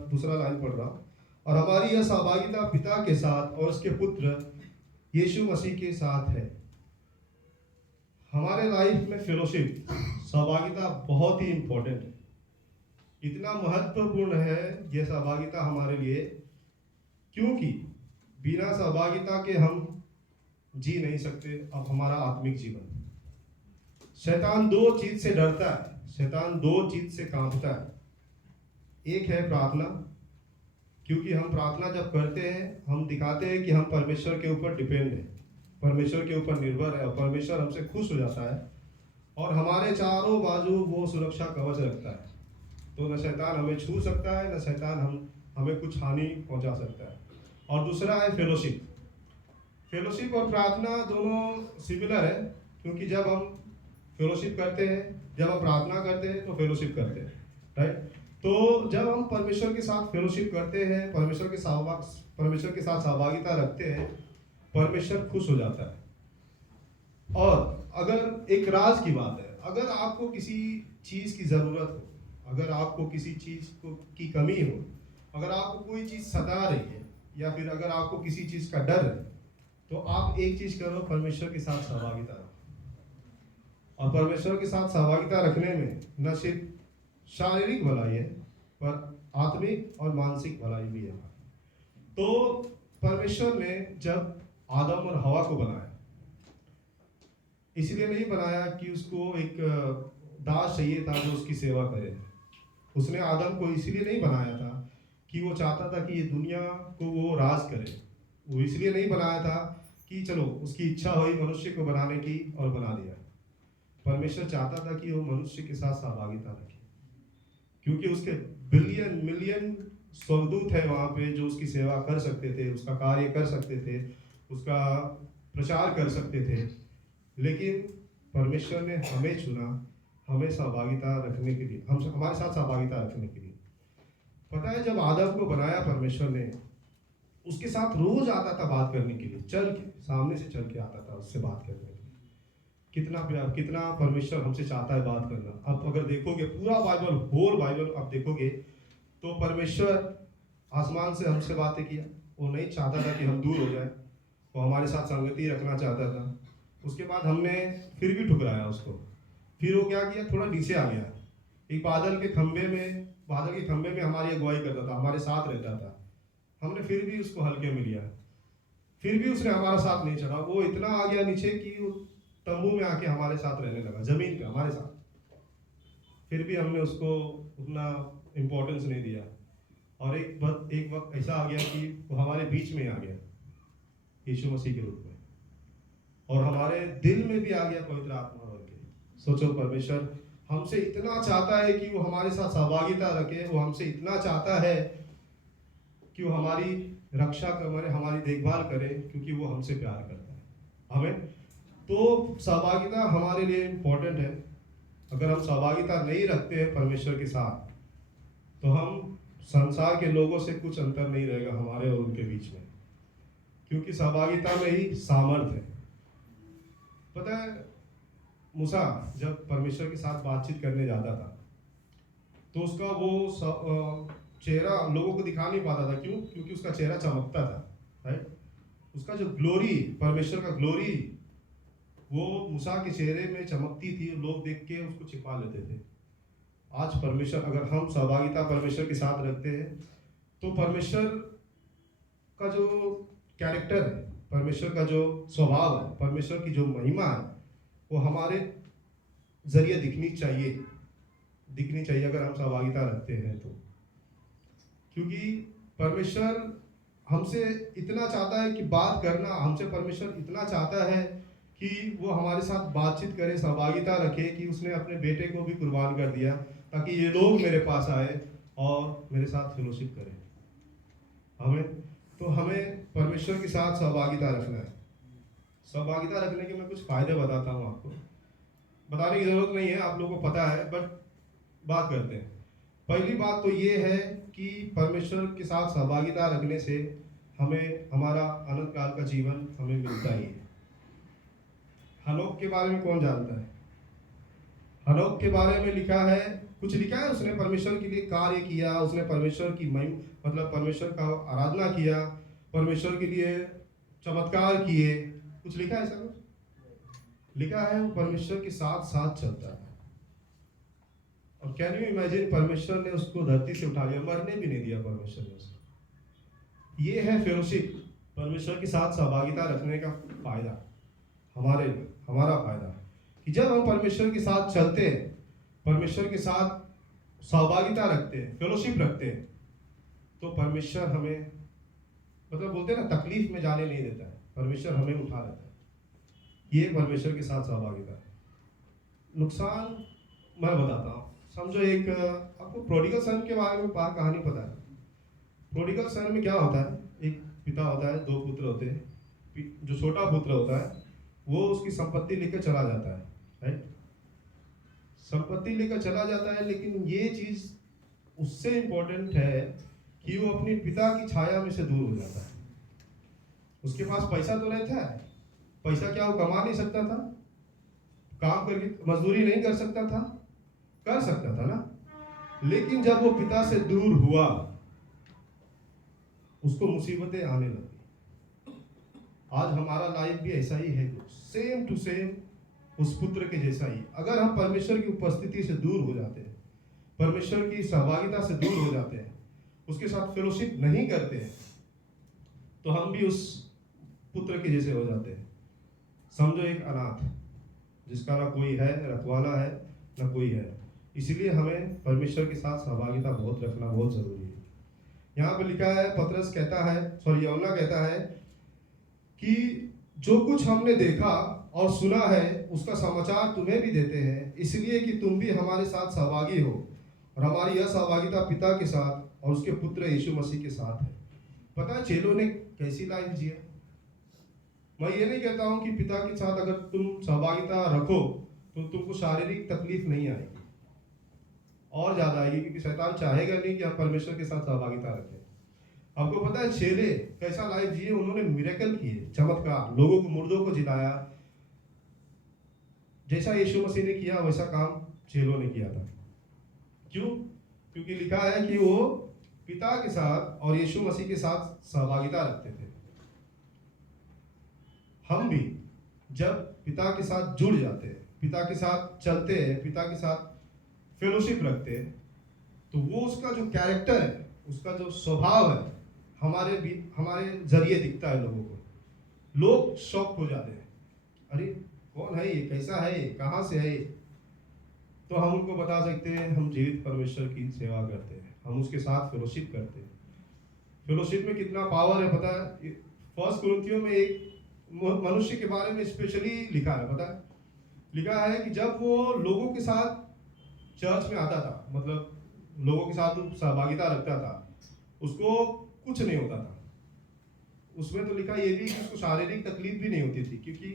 दूसरा लाइन पढ़ रहा हूँ, और हमारी यह सहभागिता पिता के साथ और उसके पुत्र यीशु मसीह के साथ है। हमारे लाइफ में फेलोशिप, सहभागिता बहुत ही इम्पोर्टेंट है, इतना महत्वपूर्ण है यह सहभागिता हमारे लिए, क्योंकि बिना सहभागिता के हम जी नहीं सकते अब हमारा आत्मिक जीवन। शैतान दो चीज से डरता है, शैतान दो चीज से कांपता है। एक है प्रार्थना, क्योंकि हम प्रार्थना जब करते हैं हम दिखाते हैं कि हम परमेश्वर के ऊपर डिपेंड हैं, परमेश्वर के ऊपर निर्भर है, और परमेश्वर हमसे खुश हो जाता है और हमारे चारों बाजू वो सुरक्षा कवच रखता है। तो न शैतान हमें छू सकता है, न शैतान हमें कुछ हानि पहुंचा सकता है। और दूसरा है फेलोशिप। फेलोशिप और प्रार्थना दोनों सिमिलर है, क्योंकि जब हम फेलोशिप करते हैं, जब हम प्रार्थना करते हैं तो फेलोशिप करते हैं, राइट। तो जब हम परमेश्वर के साथ फेलोशिप करते हैं, परमेश्वर के साथ सहभागिता रखते हैं, परमेश्वर खुश हो जाता है। और अगर एक राज की बात है, अगर आपको किसी चीज़ की ज़रूरत हो, अगर आपको किसी चीज़ की कमी हो, अगर आपको कोई चीज़ सता रही है, या फिर अगर आपको किसी चीज़ का डर है, तो आप एक चीज़ करो, परमेश्वर के साथ सहभागिता रखो। और परमेश्वर के साथ सहभागिता रखने में न सिर्फ शारीरिक भलाई है, पर आत्मिक और मानसिक भलाई भी है। तो परमेश्वर ने जब आदम और हवा को बनाया, इसलिए नहीं बनाया कि उसको एक दास चाहिए था जो उसकी सेवा करे। उसने आदम को इसलिए नहीं बनाया था कि वो चाहता था कि ये दुनिया को वो राज करे। वो इसलिए नहीं बनाया था कि चलो उसकी इच्छा हुई मनुष्य को बनाने की और बना दिया। परमेश्वर चाहता था कि वो मनुष्य के साथ सहभागिता रखे, क्योंकि उसके बिलियन मिलियन स्वर्गदूत है वहाँ पे जो उसकी सेवा कर सकते थे, उसका कार्य कर सकते थे, उसका प्रचार कर सकते थे। लेकिन परमेश्वर ने हमें चुना, हमें सहभागिता रखने के लिए, हमारे साथ सहभागिता रखने के लिए। पता है, जब आदम को बनाया परमेश्वर ने, उसके साथ रोज आता था बात करने के लिए, चल के सामने से चल के आता था उससे बात करने के लिए। कितना प्यार, कितना परमेश्वर हमसे चाहता है बात करना। अब अगर देखोगे पूरा बाइबल, होल बाइबल आप देखोगे, तो परमेश्वर आसमान से हमसे बातें किया। वो नहीं चाहता था कि हम दूर हो जाए, वो हमारे साथ संगति रखना चाहता था। उसके बाद हमने फिर भी ठुकराया उसको। फिर वो क्या किया, थोड़ा नीचे आ गया, एक बादल के खंभे में हमारी अगुवाई करता था, हमारे साथ रहता था। हमने फिर भी उसको हल्के में लिया, फिर भी उसने हमारा साथ नहीं चढ़ा। वो इतना आ गया नीचे कि वो तंबू में आके हमारे साथ रहने लगा, जमीन पे हमारे साथ। फिर भी हमने उसको उतना इम्पोर्टेंस नहीं दिया। और एक वक्त ऐसा आ गया कि वो हमारे बीच में आ गया यीशु मसीह के रूप में, और हमारे दिल में भी आ गया पवित्र आत्मा भर के। सोचो, परमेश्वर हमसे इतना चाहता है कि वो हमारे साथ सहभागिता रखे, वो हमसे इतना चाहता है कि वो हमारी रक्षा करे, हमारी देखभाल करे, क्योंकि वो हमसे प्यार करता है। हमें तो सहभागिता हमारे लिए इम्पोर्टेंट है। अगर हम सहभागिता नहीं रखते हैं परमेश्वर के साथ, तो हम संसार के लोगों से कुछ अंतर नहीं रहेगा हमारे और उनके बीच में, क्योंकि सहभागिता में ही सामर्थ्य है। पता है, मूसा जब परमेश्वर के साथ बातचीत करने जाता था, तो उसका वो चेहरा लोगों को दिखा नहीं पाता था। क्यों? क्योंकि उसका चेहरा चमकता था, राइट। उसका जो ग्लोरी, परमेश्वर का ग्लोरी, वो मूसा के चेहरे में चमकती थी, लोग देख के उसको छिपा लेते थे। आज परमेश्वर, अगर हम सहभागिता परमेश्वर के साथ रखते हैं, तो परमेश्वर का जो कैरेक्टर है, परमेश्वर का जो स्वभाव है, परमेश्वर की जो महिमा है, वो हमारे जरिए दिखनी चाहिए अगर हम सहभागिता रखते हैं तो। क्योंकि परमेश्वर हमसे इतना चाहता है कि बात करना, हमसे परमेश्वर इतना चाहता है कि वो हमारे साथ बातचीत करे, सहभागिता रखे, कि उसने अपने बेटे को भी कुर्बान कर दिया ताकि ये लोग मेरे पास आए और मेरे साथ फेलोशिप करें। हमें परमेश्वर के साथ सहभागिता रखना है। सहभागिता रखने के मैं कुछ फायदे बताता हूँ आपको, बताने की जरूरत नहीं है, आप लोगों को पता है, बट बात करते हैं। पहली बात तो ये है कि परमेश्वर के साथ सहभागिता रखने से हमें हमारा अनंत काल का जीवन हमें मिलता ही है। हनोक के बारे में कौन जानता है? हनोक के बारे में लिखा है, कुछ लिखा है, उसने परमेश्वर के लिए कार्य किया, उसने परमेश्वर की मतलब परमेश्वर का आराधना किया, परमेश्वर के लिए चमत्कार किए, कुछ लिखा है ऐसा? कुछ लिखा है, वो परमेश्वर के साथ साथ चलता है। और कैन यू इमेजिन, परमेश्वर ने उसको धरती से उठा लिया, मरने भी नहीं दिया परमेश्वर ने उसको। ये है फेलोशिप, परमेश्वर के साथ सहभागिता रखने का फायदा, हमारा फायदा, कि जब हम परमेश्वर के साथ चलते हैं, परमेश्वर के साथ सहभागिता रखते हैं, फेलोशिप रखते हैं, तो परमेश्वर हमें, मतलब बोलते हैं ना, तकलीफ में जाने नहीं देता है, परमेश्वर हमें उठा लेता है। ये परमेश्वर के साथ सहभागिता है। नुकसान मैं बताता हूँ। समझो एक, आपको प्रोडिगल सन के बारे में कहानी पता है? प्रोडिगल सन में क्या होता है, एक पिता होता है, दो पुत्र होते हैं। जो छोटा पुत्र होता है वो उसकी संपत्ति लेकर चला जाता है, राइट? संपत्ति लेकर चला जाता है, लेकिन ये चीज उससे इंपॉर्टेंट है कि वो अपने पिता की छाया में से दूर हो जाता है। उसके पास पैसा तो रहता है, पैसा क्या वो कमा नहीं सकता था? काम करके मजदूरी नहीं कर सकता था? कर सकता था ना। लेकिन जब वो पिता से दूर हुआ, उसको मुसीबतें आने लगी। आज हमारा लाइफ भी ऐसा ही है, सेम टू सेम उस पुत्र के जैसा ही। अगर हम परमेश्वर की उपस्थिति से दूर हो जाते हैं, परमेश्वर की सहभागिता से दूर हो जाते हैं, उसके साथ फेलोशिप नहीं करते हैं, तो हम भी उस पुत्र के जैसे हो जाते हैं। समझो एक अनाथ, जिसका ना कोई है, रखवाला है, ना कोई है। इसलिए हमें परमेश्वर के साथ सहभागिता रखना बहुत जरूरी है। यहाँ पे लिखा है, पतरस कहता है, यूहन्ना कहता है कि जो कुछ हमने देखा और सुना है उसका समाचार तुम्हें भी देते हैं, इसलिए कि तुम भी हमारे साथ सहभागी हो। और हमारी यह सहभागिता पिता के साथ और उसके पुत्र यीशु मसीह के साथ है। पता है चेलों ने कैसी लाइफ जिया? मैं ये नहीं कहता हूँ कि पिता के साथ अगर तुम सहभागिता रखो तो तुमको शारीरिक तकलीफ नहीं आएगी, और ज्यादा आएगी, क्योंकि शैतान चाहेगा नहीं कि हम परमेश्वर के साथ सहभागिता रखें। आपको पता है चेले कैसा लाइफ जिए? उन्होंने मिरेकल किए, चमत्कार, लोगों को, मुर्दों को जिलाया। जैसा यीशु मसीह ने किया वैसा काम चेलों ने किया था। क्यों? क्योंकि लिखा है कि वो पिता के साथ और यीशु मसीह के साथ सहभागिता रखते थे। हम भी जब पिता के साथ जुड़ जाते हैं, पिता के साथ चलते हैं, पिता के साथ फेलोशिप रखते हैं, तो वो उसका जो कैरेक्टर है, उसका जो स्वभाव है, हमारे जरिए दिखता है लोगों को। लोग शॉक हो जाते हैं, अरे कौन है ये, कैसा है ये, कहाँ से है ये? तो हम उनको बता सकते हैं, हम जीवित परमेश्वर की सेवा करते हैं, हम उसके साथ फेलोशिप करते हैं। फेलोशिप में कितना पावर है पता है? 1 कुरिन्थियों में एक मनुष्य के बारे में स्पेशली लिखा है, पता है? लिखा है कि जब वो लोगों के साथ चर्च में आता था, मतलब लोगों के साथ सहभागिता रखता था, उसको कुछ नहीं होता था। उसमें तो लिखा ये भी कि उसको शारीरिक तकलीफ भी नहीं होती थी, क्योंकि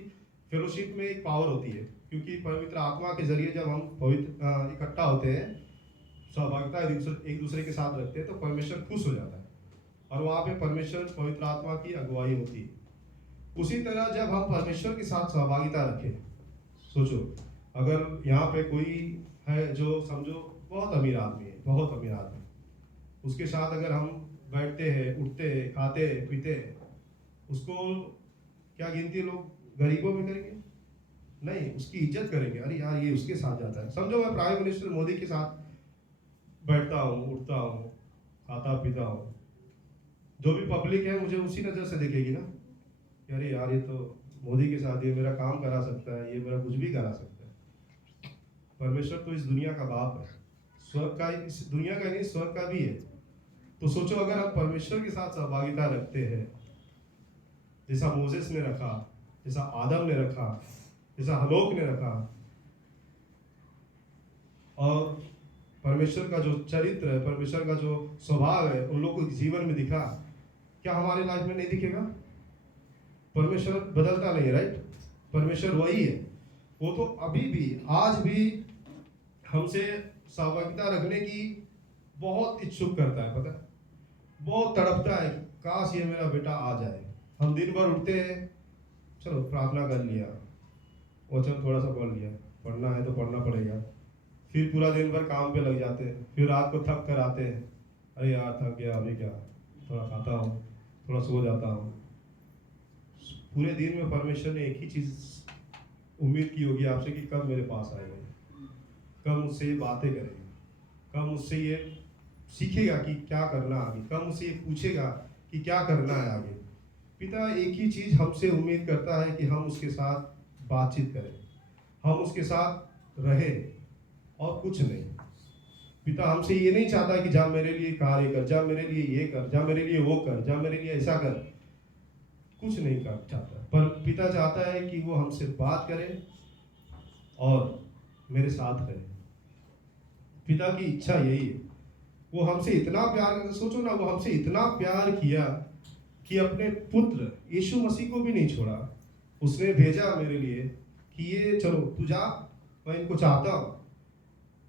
फेलोशिप में एक पावर होती है, क्योंकि पवित्र आत्मा के जरिए जब हम इकट्ठा होते हैं, सहभागिता एक दूसरे के साथ रखते हैं, तो परमेश्वर खुश हो जाता है, और वहाँ पे परमेश्वर पवित्र आत्मा की अगुवाई होती है। उसी तरह जब हम परमेश्वर के साथ सहभागिता रखें, सोचो अगर यहाँ पे कोई है जो समझो बहुत अमीर आदमी है, बहुत अमीर आदमी, उसके साथ अगर हम बैठते हैं, उठते हैं, खाते हैं, पीते हैं, उसको क्या गिनती लोग गरीबों में करेंगे? नहीं, उसकी इज्जत करेंगे। अरे यार ये उसके साथ जाता है। समझो मैं प्राइम मिनिस्टर मोदी के साथ बैठता हूँ, उठता हूँ, खाता पीता हूँ, जो भी पब्लिक है मुझे उसी नज़र से देखेगी ना, अरे यार ये तो मोदी के साथ, ये मेरा काम करा सकता है, ये मेरा कुछ भी करा सकता है। परमेश्वर तो इस दुनिया का बाप है, स्वर्ग का, इस दुनिया का नहीं, स्वर्ग का भी है। तो सोचो अगर हम परमेश्वर के साथ सहभागिता रखते हैं, जैसा मोसेस ने रखा, जैसा आदम ने रखा, जैसा हनोक ने रखा, और परमेश्वर का जो चरित्र है, परमेश्वर का जो स्वभाव है उन लोगों के जीवन में दिखा, क्या हमारी लाइफ में नहीं दिखेगा? परमेश्वर बदलता नहीं है, राइट? परमेश्वर वही है। वो तो अभी भी, आज भी हमसे सहभागिता रखने की बहुत इच्छुक करता है, पता है? बहुत तड़पता है, काश ये मेरा बेटा आ जाए। हम दिन भर उठते हैं, चलो प्रार्थना कर लिया, वचन थोड़ा सा पढ़ लिया, पढ़ना है तो पढ़ना पड़ेगा। फिर पूरा दिन भर काम पे लग जाते हैं, फिर रात को थक कर आते हैं, अरे यार थक गया, अभी क्या, थोड़ा खाता हूँ, थोड़ा सो जाता हूँ। पूरे दिन में परमेश्वर ने एक ही चीज़ उम्मीद की होगी आपसे कि कब मेरे पास आएगा, कब मुझसे ये बातें करेगा, कब मुझसे ये सीखेगा कि क्या करना आगे, कब मुझसे ये पूछेगा कि क्या करना है आगे। पिता एक ही चीज़ हमसे उम्मीद करता है कि हम उसके साथ बातचीत करें, हम उसके साथ रहें और कुछ नहीं। पिता हमसे ये नहीं चाहता कि जा मेरे लिए कार्य कर, जा मेरे लिए ये कर, जा मेरे लिए वो कर, जा मेरे लिए ऐसा कर, कुछ नहीं कर चाहता। पर पिता चाहता है कि वो हमसे बात करे और मेरे साथ रहे। पिता की इच्छा यही है। वो हमसे इतना प्यार, सोचो ना, वो हमसे इतना प्यार किया कि अपने पुत्र यीशु मसीह को भी नहीं छोड़ा। उसने भेजा मेरे लिए कि ये चलो तू जा, मैं इनको चाहता हूँ,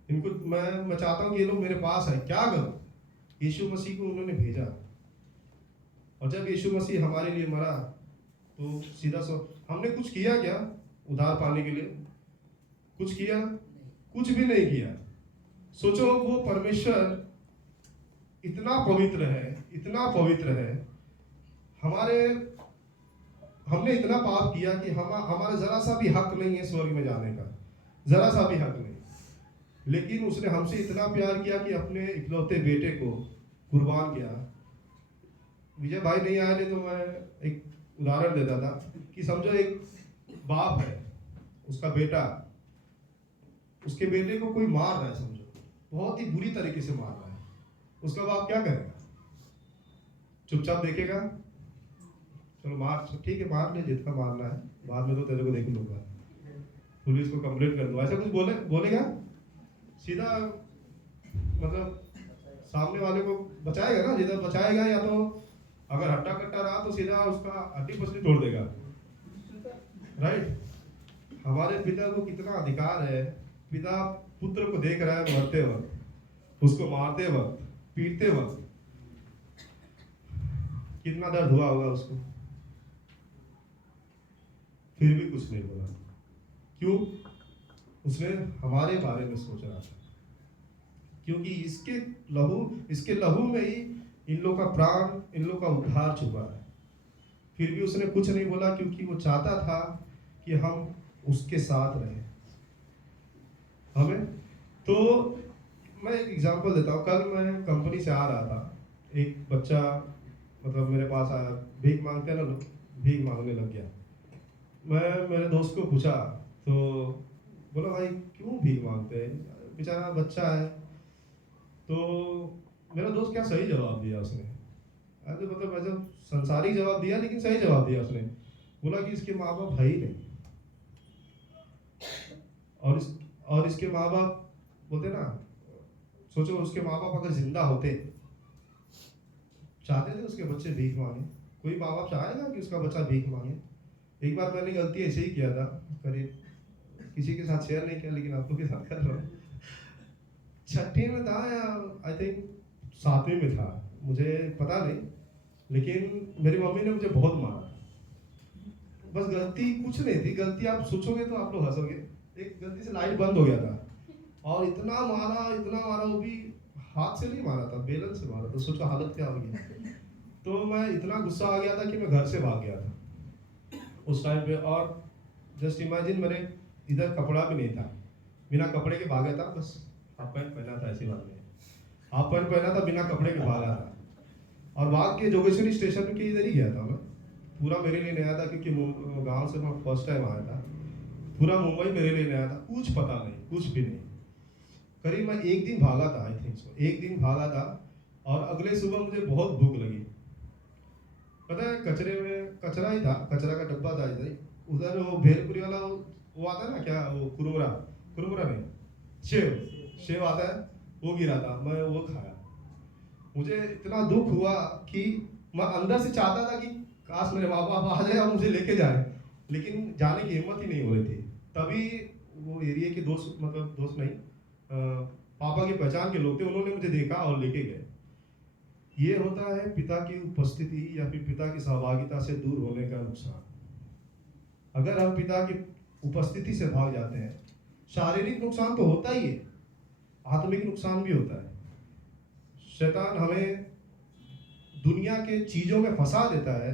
इनको मैं चाहता हूँ कि ये लोग मेरे पास है, क्या करूँ। यीशु मसीह को उन्होंने भेजा, और जब यीशु मसीह हमारे लिए मरा तो सीधा हमने कुछ किया क्या उद्धार पाने के लिए? कुछ किया? कुछ भी नहीं किया। सोचो, वो परमेश्वर इतना पवित्र है, इतना पवित्र है। हमने इतना पाप किया कि हमारा जरा सा भी हक नहीं है स्वर्ग में जाने का, जरा सा भी हक नहीं। लेकिन उसने हमसे इतना प्यार किया कि अपने इकलौते बेटे को कुर्बान किया। विजय भाई नहीं आए थे तो मैं एक उदाहरण देता था कि समझो एक बाप है, उसका बेटा, उसके बेटे को कोई मार रहा है, समझो बहुत ही बुरी तरीके से मार रहा है, उसका बाप क्या करेगा? चुपचाप देखेगा, चलो मार, ठीक है मार ले, जितना मारना है, बाद में तो तेरे को देख लूंगा, पुलिस को कंप्लेंट कर दूंगा, ऐसा कुछ बोलेगा? सीधा मतलब सामने वाले को बचाएगा ना, जिधर बचाएगा, या तो अगर हट्टा कट्टा रहा तो सीधा उसका हड्डी पसली तोड़ देगा, राइट। हमारे पिता को कितना अधिकार है। पिता पुत्र को देख रहा है मरते वक्त, उसको मारते वक्त, पीटते वक्त, कितना दर्द हुआ होगा उसको, फिर भी कुछ नहीं बोला। क्यों? उसने हमारे बारे में सोच रहा था, क्योंकि इसके लहू में ही इन लोग का प्राण, इन लोग का उद्धार छुपा है। फिर भी उसने कुछ नहीं बोला, क्योंकि वो चाहता था कि हम उसके साथ रहें। हमें तो मैं एक एग्जांपल देता हूँ। कल मैं कंपनी से आ रहा था, एक बच्चा मतलब मेरे पास आया, भीख मांगते हैं ना लोग, भीख मांगने लग गया। मैं मेरे दोस्त को पूछा तो बोला भाई क्यों भीख मांगते हैं, बेचारा बच्चा है। तो मेरा दोस्त क्या सही जवाब दिया उसने, ऐसे मतलब ऐसा संसारी जवाब दिया, लेकिन सही जवाब दिया उसने। बोला कि इसके माँ बाप है ही नहीं, और इसके माँ बाप बोलते ना, सोचो उसके माँ बाप अगर जिंदा होते, चाहते थे उसके बच्चे भीख मांगे? कोई माँ बाप चाहेगा कि उसका बच्चा भीख मांगे? एक बार मैंने गलती ऐसे ही किया था, करीब किसी के साथ शेयर नहीं किया, लेकिन आप लोग के साथ कर रहा हूँ। छठी में था या आई थिंक 7वीं में था, मुझे पता नहीं, लेकिन मेरी मम्मी ने मुझे बहुत मारा। बस गलती कुछ नहीं थी, गलती आप सोचोगे तो आप लोग हंसोगे। एक गलती से लाइट बंद हो गया था, और इतना मारा, वो भी हाथ से नहीं मारा था, बेलन से मारा था। सोचो हालत क्या होगी। तो मैं इतना गुस्सा आ गया था कि मैं घर से भाग गया था उस टाइम पे। और जस्ट इमेजिन, मैंने इधर कपड़ा भी नहीं था, बिना कपड़े के भागा था, बस हाफ पैंट पहना था, ऐसी बात नहीं, हाफ पैंट पहना था, बिना कपड़े के भागा था। और भाग के जोगेश्वरी स्टेशन के इधर ही गया था मैं। पूरा मेरे लिए नया था, क्योंकि गांव से मैं फर्स्ट टाइम आया था। पूरा मुंबई मेरे लिए नया था, कुछ पता नहीं, कुछ भी नहीं। करीब मैं एक दिन भागा था, आई थिंक सो, एक दिन भागा था। और अगले सुबह मुझे बहुत भूख लगी। पता है, कचरे में कचरा ही था, कचरा का डब्बा था इधर, उधर वो भेलपुरी वाला वो आता है ना, क्या वो कुरमुरा नहीं, शेव आता है, वो गिरा था, मैं वो खाया। मुझे इतना दुख हुआ कि मैं अंदर से चाहता था कि काश मेरे माँ बाप आ जाए और मुझे लेके जाए, लेकिन जाने की हिम्मत ही नहीं हो रही थी। तभी वो एरिया के दोस्त, मतलब दोस्त नहीं, पापा की पहचान के लोग थे, उन्होंने मुझे देखा और लेके गए। ये होता है पिता की उपस्थिति या फिर पिता की सहभागिता से दूर होने का नुकसान। अगर हम पिता की उपस्थिति से भाग जाते हैं। शारीरिक नुकसान तो होता ही है, आत्मिक नुकसान भी होता है। शैतान हमें दुनिया के चीज़ों में फंसा देता है,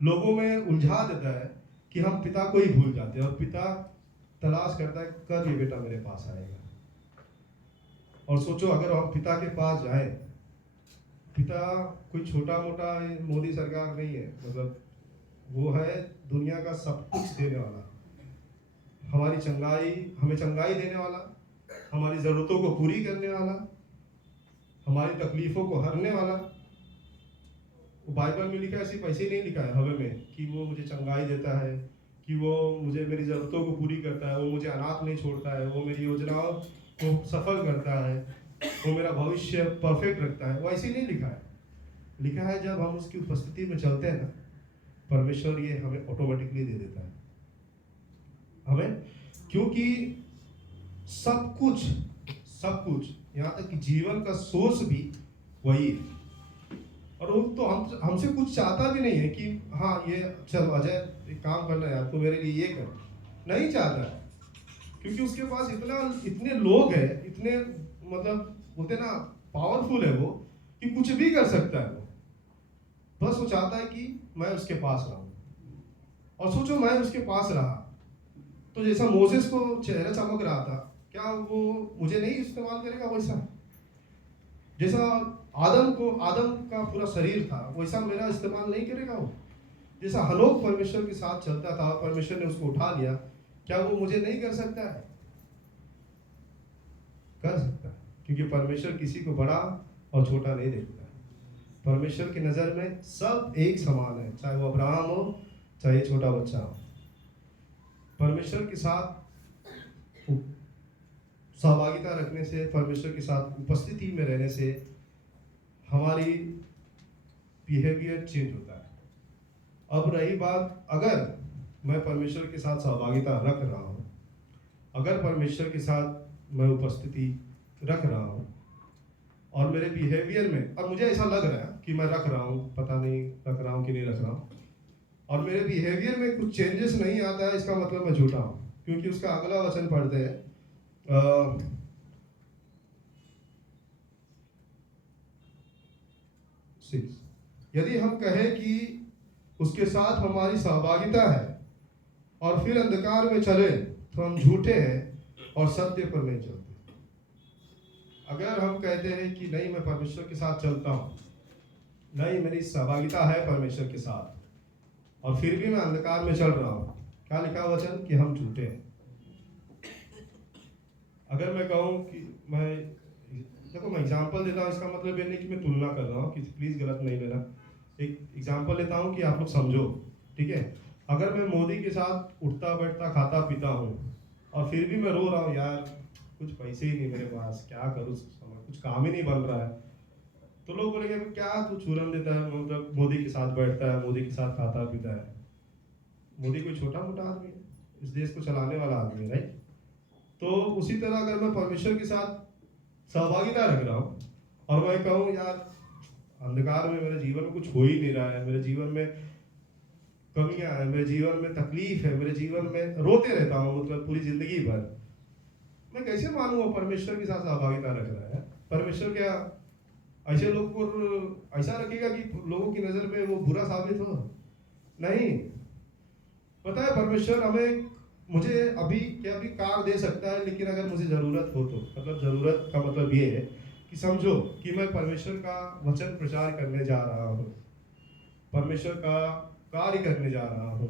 लोगों में उलझा देता है कि हम पिता को ही भूल जाते हैं, और पिता तलाश करता है कब ये बेटा मेरे पास आएगा। और सोचो अगर हम पिता के पास जाए, पिता कोई छोटा मोटा मोदी सरकार नहीं है, मतलब वो है दुनिया का सब कुछ देने वाला, हमारी चंगाई, हमें चंगाई देने वाला, हमारी ज़रूरतों को पूरी करने वाला, हमारी तकलीफ़ों को हरने वाला। वो बाइबल में लिखा है, सिर्फ ऐसे ही नहीं लिखा है हमें में कि वो मुझे चंगाई देता है, कि वो मुझे मेरी ज़रूरतों को पूरी करता है, वो मुझे अनाथ नहीं छोड़ता है, वो मेरी योजनाओं को सफल करता है, वो मेरा भविष्य परफेक्ट रखता है। वो ऐसे ही नहीं लिखा है। लिखा है जब हम उसकी उपस्थिति में चलते हैं ना, परमेश्वर ये हमें ऑटोमेटिकली दे देता है हमें, क्योंकि सब कुछ यहाँ तक कि जीवन का सोर्स भी वही है। और वो तो हमसे कुछ चाहता भी नहीं है कि हाँ ये चल अजय एक काम करना यार, तू मेरे लिए ये कर, नहीं चाहता है, क्योंकि उसके पास इतने लोग हैं, इतने मतलब बोलते ना पावरफुल है वो, कि कुछ भी कर सकता है वो। बस वो चाहता है कि मैं उसके पास रहूं। और सोचो मैं उसके पास रहा तो जैसा मोसेस को चेहरा चमक रहा था, क्या वो मुझे नहीं इस्तेमाल करेगा? वैसा जैसा आदम का पूरा शरीर था, वैसा मेरा इस्तेमाल नहीं करेगा वो? जैसा हनोक परमेश्वर के साथ चलता था, परमेश्वर ने उसको उठा लिया, क्या वो मुझे नहीं कर सकता है? कर सकता है, क्योंकि परमेश्वर किसी को बड़ा और छोटा नहीं देखता है। परमेश्वर की नज़र में सब एक समान है, चाहे वो अब्राहम हो, चाहे छोटा बच्चा हो। परमेश्वर के साथ सहभागिता रखने से, परमेश्वर के साथ उपस्थिति में रहने से हमारी बिहेवियर चेंज होता है। अब रही बात, अगर मैं परमेश्वर के साथ सहभागिता रख रहा हूँ, अगर परमेश्वर के साथ मैं उपस्थिति रख रहा हूँ और मेरे बिहेवियर में, और मुझे ऐसा लग रहा है कि मैं रख रहा हूँ, पता नहीं रख रहा हूँ कि नहीं रख रहा हूँ, और मेरे बिहेवियर में कुछ चेंजेस नहीं आता है, इसका मतलब मैं झूठा हूँ। क्योंकि उसका अगला वचन पढ़ते हैं, 6, यदि हम कहें कि उसके साथ हमारी सहभागिता है और फिर अंधकार में चले तो हम झूठे हैं और सत्य पर नहीं चलते। अगर हम कहते हैं कि नहीं मैं परमेश्वर के साथ चलता हूँ, नहीं मेरी सहभागिता है परमेश्वर के साथ, और फिर भी मैं अंधकार में चल रहा हूँ, क्या लिखा वचन? कि हम झूठे हैं। अगर मैं कहूँ कि देखो मैं एग्जांपल देता हूँ, इसका मतलब ये नहीं कि मैं तुलना कर रहा हूँ, कि प्लीज़ गलत नहीं लेना। एक एग्जांपल लेता हूँ कि आप लोग समझो, ठीक है? अगर मैं मोदी के साथ उठता बैठता खाता पीता हूँ और फिर भी मैं रो रहा हूँ, यार कुछ पैसे ही नहीं मेरे पास, क्या करूँ, कुछ काम ही नहीं बन रहा है, तो लोग बोलेंगे क्या तू चूरन देता है, मतलब मोदी के साथ बैठता है, मोदी के साथ खाता पीता है। मोदी कोई छोटा मोटा आदमी है, इस देश को चलाने वाला आदमी है, राइट? तो उसी तरह अगर मैं परमेश्वर के साथ सहभागिता रख रहा हूँ और मैं कहूँ यार अंधकार में मेरे जीवन में कुछ हो ही नहीं रहा है, मेरे जीवन में कमियां हैं, मेरे जीवन में तकलीफ है, मेरे जीवन में रोते रहता हूँ मतलब पूरी जिंदगी भर, मैं कैसे मानूंगा परमेश्वर के साथ सहभागिता रख रहा है? परमेश्वर क्या ऐसे लोग को ऐसा रखेगा कि लोगों की नज़र में वो बुरा साबित हो? नहीं। पता है परमेश्वर हमें, मुझे अभी कार दे सकता है, लेकिन अगर मुझे ज़रूरत हो तो, मतलब ज़रूरत का मतलब ये है कि समझो कि मैं परमेश्वर का वचन प्रचार करने जा रहा हूँ, परमेश्वर का कार्य करने जा रहा हूँ,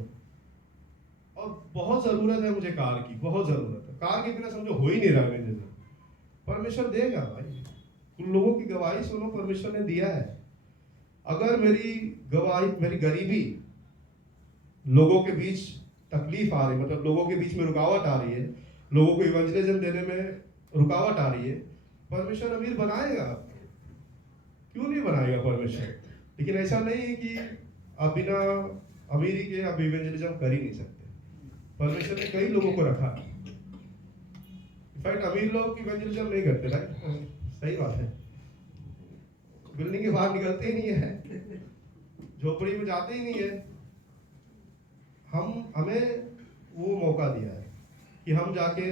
और बहुत ज़रूरत है मुझे कार की, बहुत ज़रूरत है। कार के बिना समझो हो ही नहीं रहा मेरे लिए। परमेश्वर देगा भाई, उन लोगों की गवाही सुनो, परमेश्वर ने दिया है। अगर मेरी गवाही, मेरी गरीबी, लोगों के बीच तकलीफ आ रही, मतलब लोगों के बीच में रुकावट आ रही है, लोगों को इवेंजलिज्म देने में रुकावट आ रही है, परमेश्वर अमीर बनाएगा, क्यों नहीं बनाएगा परमेश्वर? लेकिन ऐसा नहीं है कि आप बिना अमीरी के आप इवेंजलिज्म कर ही नहीं सकते। परमेश्वर ने कई लोगों को रखा, इनफैक्ट अमीर लोग इवेंजलिज्म नहीं करते, राइट? सही बात है, बिल्डिंग के बाहर निकलते ही नहीं है, झोपड़ी में जाते ही नहीं है। हमें वो मौका दिया है कि हम जाके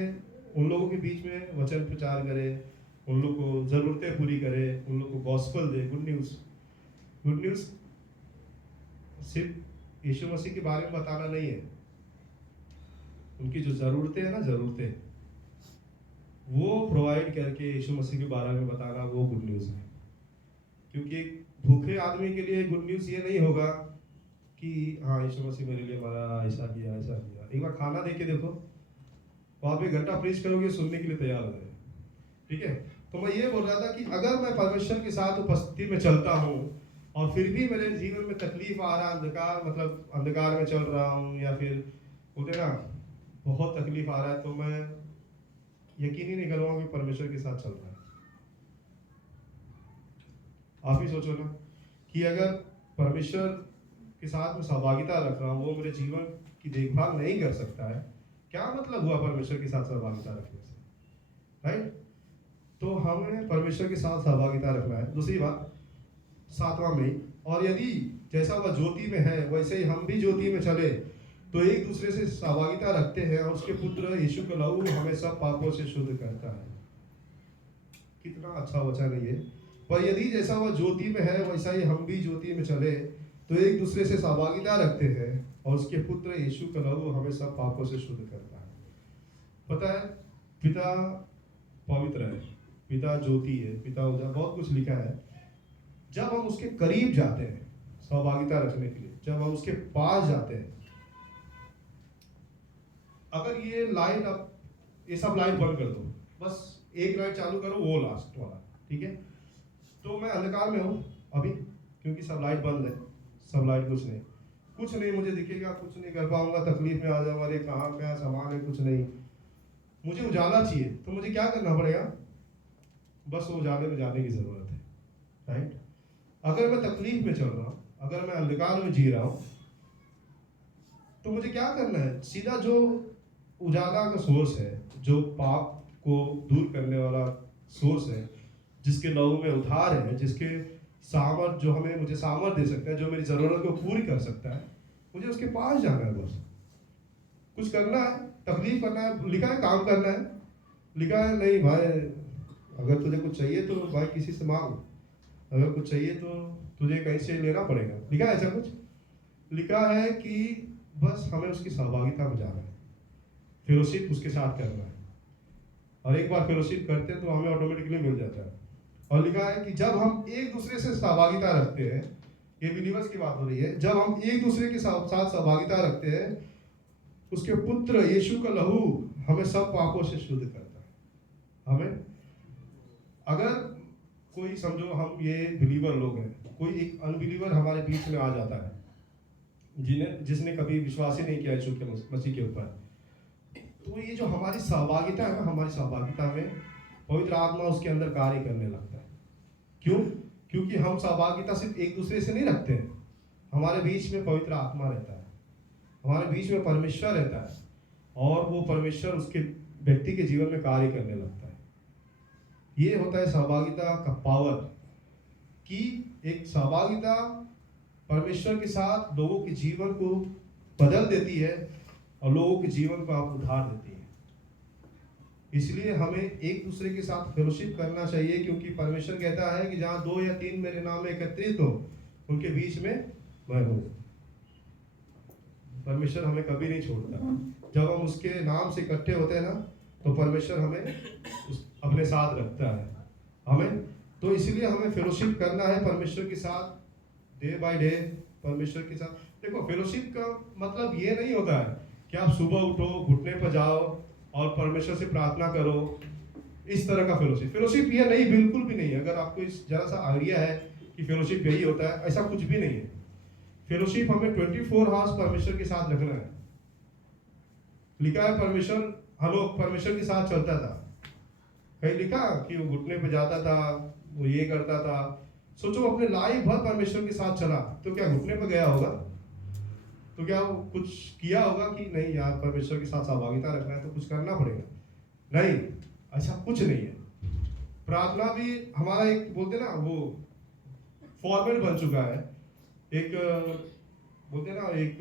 उन लोगों के बीच में वचन प्रचार करें, उन लोग को ज़रूरतें पूरी करें, उन लोग को गॉस्पल दे, गुड न्यूज़। गुड न्यूज़ सिर्फ यीशु मसीह के बारे में बताना नहीं है, उनकी जो ज़रूरतें हैं ना, ज़रूरतें वो प्रोवाइड करके यीशु मसीह के बारे में बताना, वो गुड न्यूज़ है। क्योंकि भूखे आदमी के लिए गुड न्यूज़ ये नहीं होगा कि हाँ यीशु मसीह मेरे लिए मरा, ऐसा किया ऐसा किया। एक बार खाना दे के देखो, तो आप 1 घंटा प्रीच करोगे, सुनने के लिए तैयार हो जाए। ठीक है, तो मैं ये बोल रहा था कि अगर मैं परमेश्वर के साथ उपस्थिति में चलता हूँ और फिर भी मेरे जीवन में तकलीफ आ रहा, अंधकार मतलब अंधकार में चल रहा हूँ, या फिर बोलते ना बहुत तकलीफ आ रहा है, तो मैं यकीन ही नहीं करूँगा कि परमेश्वर के साथ चल रहा है। आप ही सोचो ना कि अगर परमेश्वर के साथ में सहभागिता रख रहा हूँ, वो मेरे जीवन की देखभाल नहीं कर सकता है, क्या मतलब हुआ परमेश्वर के साथ सहभागिता रखने से, राइट? तो हमें परमेश्वर के साथ सहभागिता रखना है। दूसरी बात 7वां में, और यदि जैसा वह ज्योति में है वैसे ही हम भी ज्योति में चले तो एक दूसरे से सहभागिता रखते हैं, और उसके पुत्र यीशु का लहू हमें सब पापों से शुद्ध करता है। कितना अच्छा वचन है ये। पर यदि जैसा वह ज्योति में है वैसा ही हम भी ज्योति में चले तो एक दूसरे से सहभागिता रखते हैं, और उसके पुत्र यीशु का लहू हमें सब पापों से शुद्ध करता है। पता है पिता पवित्र है, पिता ज्योति है, पिता उजाला, बहुत कुछ लिखा है। जब हम उसके करीब जाते हैं सहभागिता रखने के लिए, जब हम उसके पास जाते हैं, अगर ये लाइट, अब ये सब लाइट बंद कर दो, बस एक लाइट चालू करो, वो लास्ट वाला, ठीक है? तो मैं अंधकार में हूँ अभी, क्योंकि सब लाइट बंद है, सब लाइट कुछ नहीं मुझे दिखेगा, कुछ नहीं कर पाऊंगा, तकलीफ में आ जाऊंगा, अरे कहाँ क्या सामान है, कुछ नहीं। मुझे उजाला चाहिए, तो मुझे क्या करना पड़ेगा? बस वो उजाले में जाने की जरूरत है, राइट? अगर मैं तकलीफ में चल रहा हूँ, अगर मैं अंधकार में जी रहा हूँ, तो मुझे क्या करना है? सीधा जो उजाला का सोर्स है, जो पाप को दूर करने वाला सोर्स है, जिसके लहू में उद्धार है, जिसके सामर्थ, जो हमें मुझे सामर्थ दे सकता है, जो मेरी जरूरत को पूरी कर सकता है, मुझे उसके पास जाना है। बस कुछ करना है, तकलीफ करना है, लिखा है काम करना है, लिखा है नहीं भाई अगर तुझे कुछ चाहिए तो भाई किसी से मांग, अगर कुछ चाहिए तो तुझे कहीं से लेना पड़ेगा, लिखा है ऐसा कुछ? लिखा है कि बस हमें उसकी सहभागिता में जाना है, फेलोशिप उसके साथ करना है, और एक बार फेलोशिप करते हैं तो हमें ऑटोमेटिकली मिल जाता है। और लिखा है कि जब हम एक दूसरे से सहभागिता रखते हैं, ये बिलीवर्स की बात हो रही है, जब हम एक दूसरे के साथ सहभागिता रखते हैं, उसके पुत्र यीशु का लहू हमें सब पापों से शुद्ध करता है। हमें अगर कोई, समझो हम ये बिलीवर लोग हैं, कोई एक अनबिलीवर हमारे बीच में आ जाता है, जिसने कभी विश्वास ही नहीं किया यीशु के मसीह के ऊपर, तो ये जो हमारी सहभागिता है ना, हमारी सहभागिता में पवित्र आत्मा उसके अंदर कार्य करने लगता है। क्यों? क्योंकि हम सहभागिता सिर्फ एक दूसरे से नहीं रखते हैं, हमारे बीच में पवित्र आत्मा रहता है, हमारे बीच में परमेश्वर रहता है, और वो परमेश्वर उसके व्यक्ति के जीवन में कार्य करने लगता है। ये होता है सहभागिता का पावर, कि एक सहभागिता परमेश्वर के साथ लोगों के जीवन को बदल देती है और लोगों के जीवन को आप उधार देती है। इसलिए हमें एक दूसरे के साथ फेलोशिप करना चाहिए, क्योंकि परमेश्वर कहता है कि जहाँ 2 या 3 मेरे नाम में एकत्रित हो, उनके बीच में मैं हूँ। परमेश्वर हमें कभी नहीं छोड़ता। जब हम उसके नाम से इकट्ठे होते हैं ना, तो परमेश्वर हमें अपने साथ रखता है। हमें तो इसलिए हमें फेलोशिप करना है परमेश्वर के साथ, डे बाय डे परमेश्वर के साथ। देखो, फेलोशिप का मतलब ये नहीं होता है कि आप सुबह उठो, घुटने पर जाओ और परमेश्वर से प्रार्थना करो, इस तरह का फेलोशिप ये नहीं, बिल्कुल भी नहीं। अगर आपको इस जरा सा आइडिया है कि फेलोशिप यही होता है, ऐसा कुछ भी नहीं है। फेलोशिप हमें 24 आवर्स परमेश्वर के साथ रखना है। लिखा है परमेश्वर, हम लोग परमेश्वर के साथ चलता था, कहीं लिखा कि वो घुटने पे जाता था, वो ये करता था। सोचो अपने लाइफ भर परमेश्वर के साथ चला, तो क्या घुटने पे गया होगा? तो क्या वो कुछ किया होगा कि नहीं यार परमेश्वर के साथ सहभागिता रखना है तो कुछ करना पड़ेगा? नहीं, ऐसा कुछ नहीं है। प्रार्थना भी हमारा एक, बोलते ना, वो फॉर्मेट बन चुका है, एक बोलते ना, एक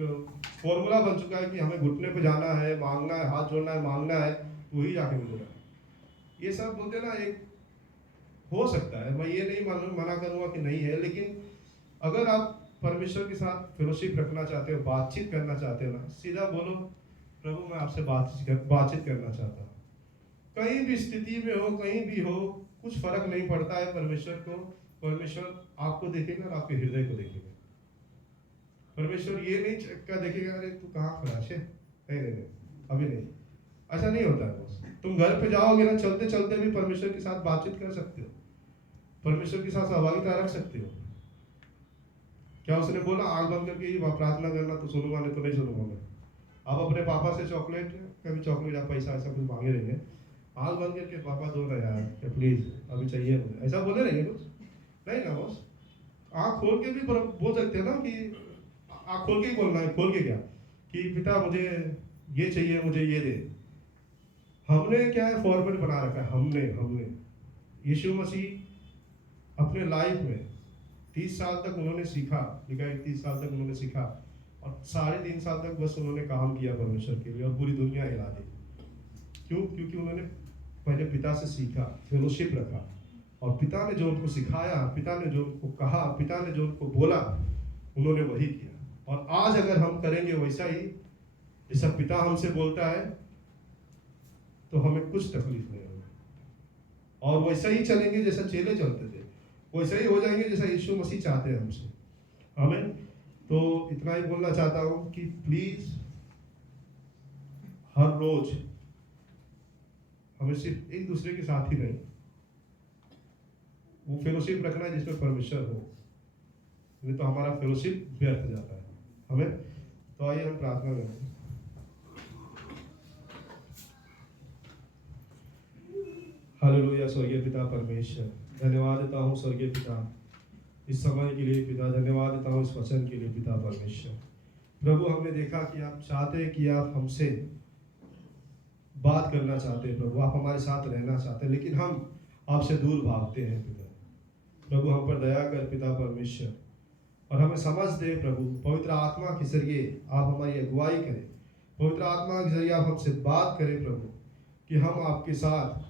फॉर्मूला बन चुका है कि हमें घुटने पे जाना है, मांगना है, हाथ जोड़ना है, मांगना है, वही जाके मिलेगा। ये सब बोलते ना, एक हो सकता है, मैं ये नहीं मना करूँगा कि नहीं है, लेकिन अगर आप परमेश्वर के साथ फेलोशिप रखना चाहते हो, बातचीत करना चाहते हो ना, सीधा बोलो, प्रभु मैं आपसे बातचीत करना चाहता हूँ। कहीं भी स्थिति में हो, कहीं भी हो, कुछ फर्क नहीं पड़ता है। परमेश्वर आपको देखेगा और आपके हृदय को देखेगा। परमेश्वर ये नहीं क्या देखेगा, अरे तू कहाँ खड़ा है, नहीं नहीं नहीं, अभी नहीं, ऐसा नहीं होता है बॉस। तुम घर पे जाओगे ना, चलते चलते भी परमेश्वर के साथ बातचीत कर सकते हो, परमेश्वर के साथ सहभागिता रख सकते हो। क्या उसने बोला आग बंद करके ही प्रार्थना करना तो सुनूंगा, नहीं तो नहीं सुनूंगा मैं। आप अपने पापा से कभी चॉकलेट या पैसा ऐसा कुछ मांगे रहेंगे, आग बंद करके पापा दो ना यार प्लीज, अभी चाहिए मुझे, ऐसा बोले रहेंगे कुछ नहीं ना बॉस। आँख खोल के भी बोल सकते हैं ना, कि आँख खोल के ही बोलना है, खोल के क्या, कि पिता मुझे ये चाहिए, मुझे ये दे। हमने क्या है, फॉर्मेट बना रखा है। हमने यीशु मसीह अपने लाइफ में 30 साल तक उन्होंने सीखा, लिखा है 30 साल तक उन्होंने सीखा, और 3.5 साल तक बस उन्होंने काम किया परमेश्वर के लिए, और पूरी दुनिया हिला दी। क्यों? क्योंकि उन्होंने पहले पिता से सीखा, फेलोशिप रखा, और पिता ने जो उनको सिखाया, पिता ने जो उनको कहा, पिता ने जो उनको बोला, उन्होंने वही किया। और आज अगर हम करेंगे वैसा ही, जैसा पिता हमसे बोलता है, तो हमें कुछ तकलीफ नहीं होगी, और वैसा ही चलेंगे जैसा चेले चलते थे, वैसा ही हो जाएंगे जैसा यीशु मसीह चाहते हैं हमसे। आमीन। तो इतना ही बोलना चाहता हूँ कि प्लीज हर रोज हमें सिर्फ एक दूसरे के साथ ही नहीं, वो फेलोशिप रखना है जिसमें परमेश्वर हो, नहीं तो हमारा फेलोशिप व्यर्थ जाता है। हमें तो आइए हम प्रार्थना करें। हालेलुया। स्वर्गीय पिता परमेश्वर, धन्यवाद देता हूँ स्वर्गीय पिता इस समय के लिए पिता, धन्यवाद देता हूँ इस वचन के लिए पिता परमेश्वर। प्रभु हमने देखा कि आप चाहते हैं कि आप हमसे बात करना चाहते हैं प्रभु, आप हमारे साथ रहना चाहते हैं, लेकिन हम आपसे दूर भागते हैं पिता। प्रभु हम पर दया कर पिता परमेश्वर, और हमें समझ दे प्रभु, पवित्र आत्मा के जरिए आप हमारी अगुवाई करें, पवित्र आत्मा के जरिए आप हमसे बात करें प्रभु, कि हम आपके साथ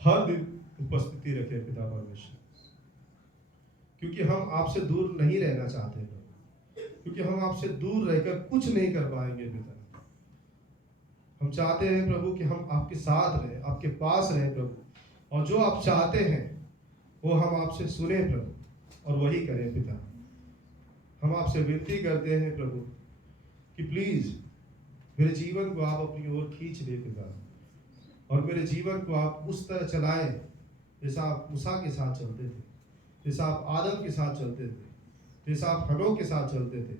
हर दिन उपस्थिति रखें पिता परमेश्वर, क्योंकि हम आपसे दूर नहीं रहना चाहते प्रभु, क्योंकि हम आपसे दूर रहकर कुछ नहीं कर पाएंगे पिता। हम चाहते हैं प्रभु कि हम आपके साथ रहें, आपके पास रहें प्रभु, और जो आप चाहते हैं वो हम आपसे सुने प्रभु, और वही करें पिता। हम आपसे विनती करते हैं प्रभु कि प्लीज मेरे जीवन को आप अपनी ओर खींच ले पिता, और मेरे जीवन को आप उस तरह चलाएं जैसा आप मूसा के साथ चलते थे, जैसा आप आदम के साथ चलते थे, जैसा आप हनोक के साथ चलते थे।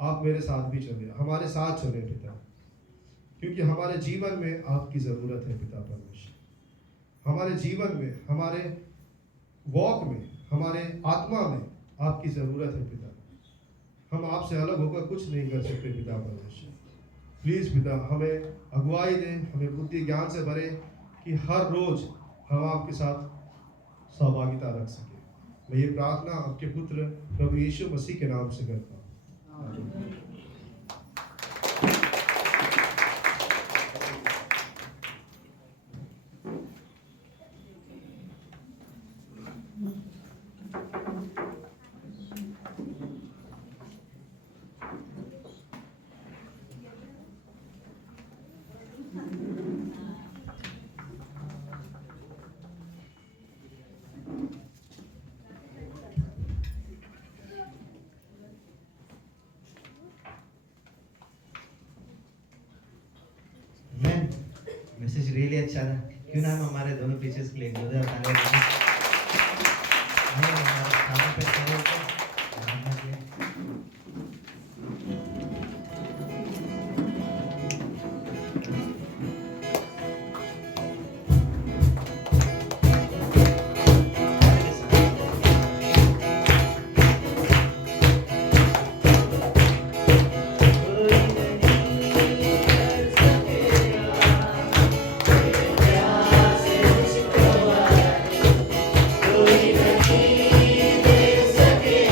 आप मेरे साथ भी चले, हमारे साथ चले पिता, क्योंकि हमारे जीवन में आपकी ज़रूरत है पिता परमेश्वर। हमारे जीवन में, हमारे वॉक में, हमारे आत्मा में आपकी ज़रूरत है पिता। हम आपसे अलग होकर कुछ नहीं कर सकते पिता परमेश्वर। प्लीज़ पिता हमें अगुवाई दें, हमें बुद्धि ज्ञान से भरे, कि हर रोज़ हम आपके साथ सहभागिता रख सकें। मैं ये प्रार्थना आपके पुत्र प्रभु यीशु मसीह के नाम से करता हूँ। मैसेज रियली अच्छा था। क्यों ना हम हमारे दोनों पीसेस के लिए जोरदार तालियां बजाएं। हमारे स्थानों पे खड़े होकर प्रार्थना करें। कोई नहीं दे सके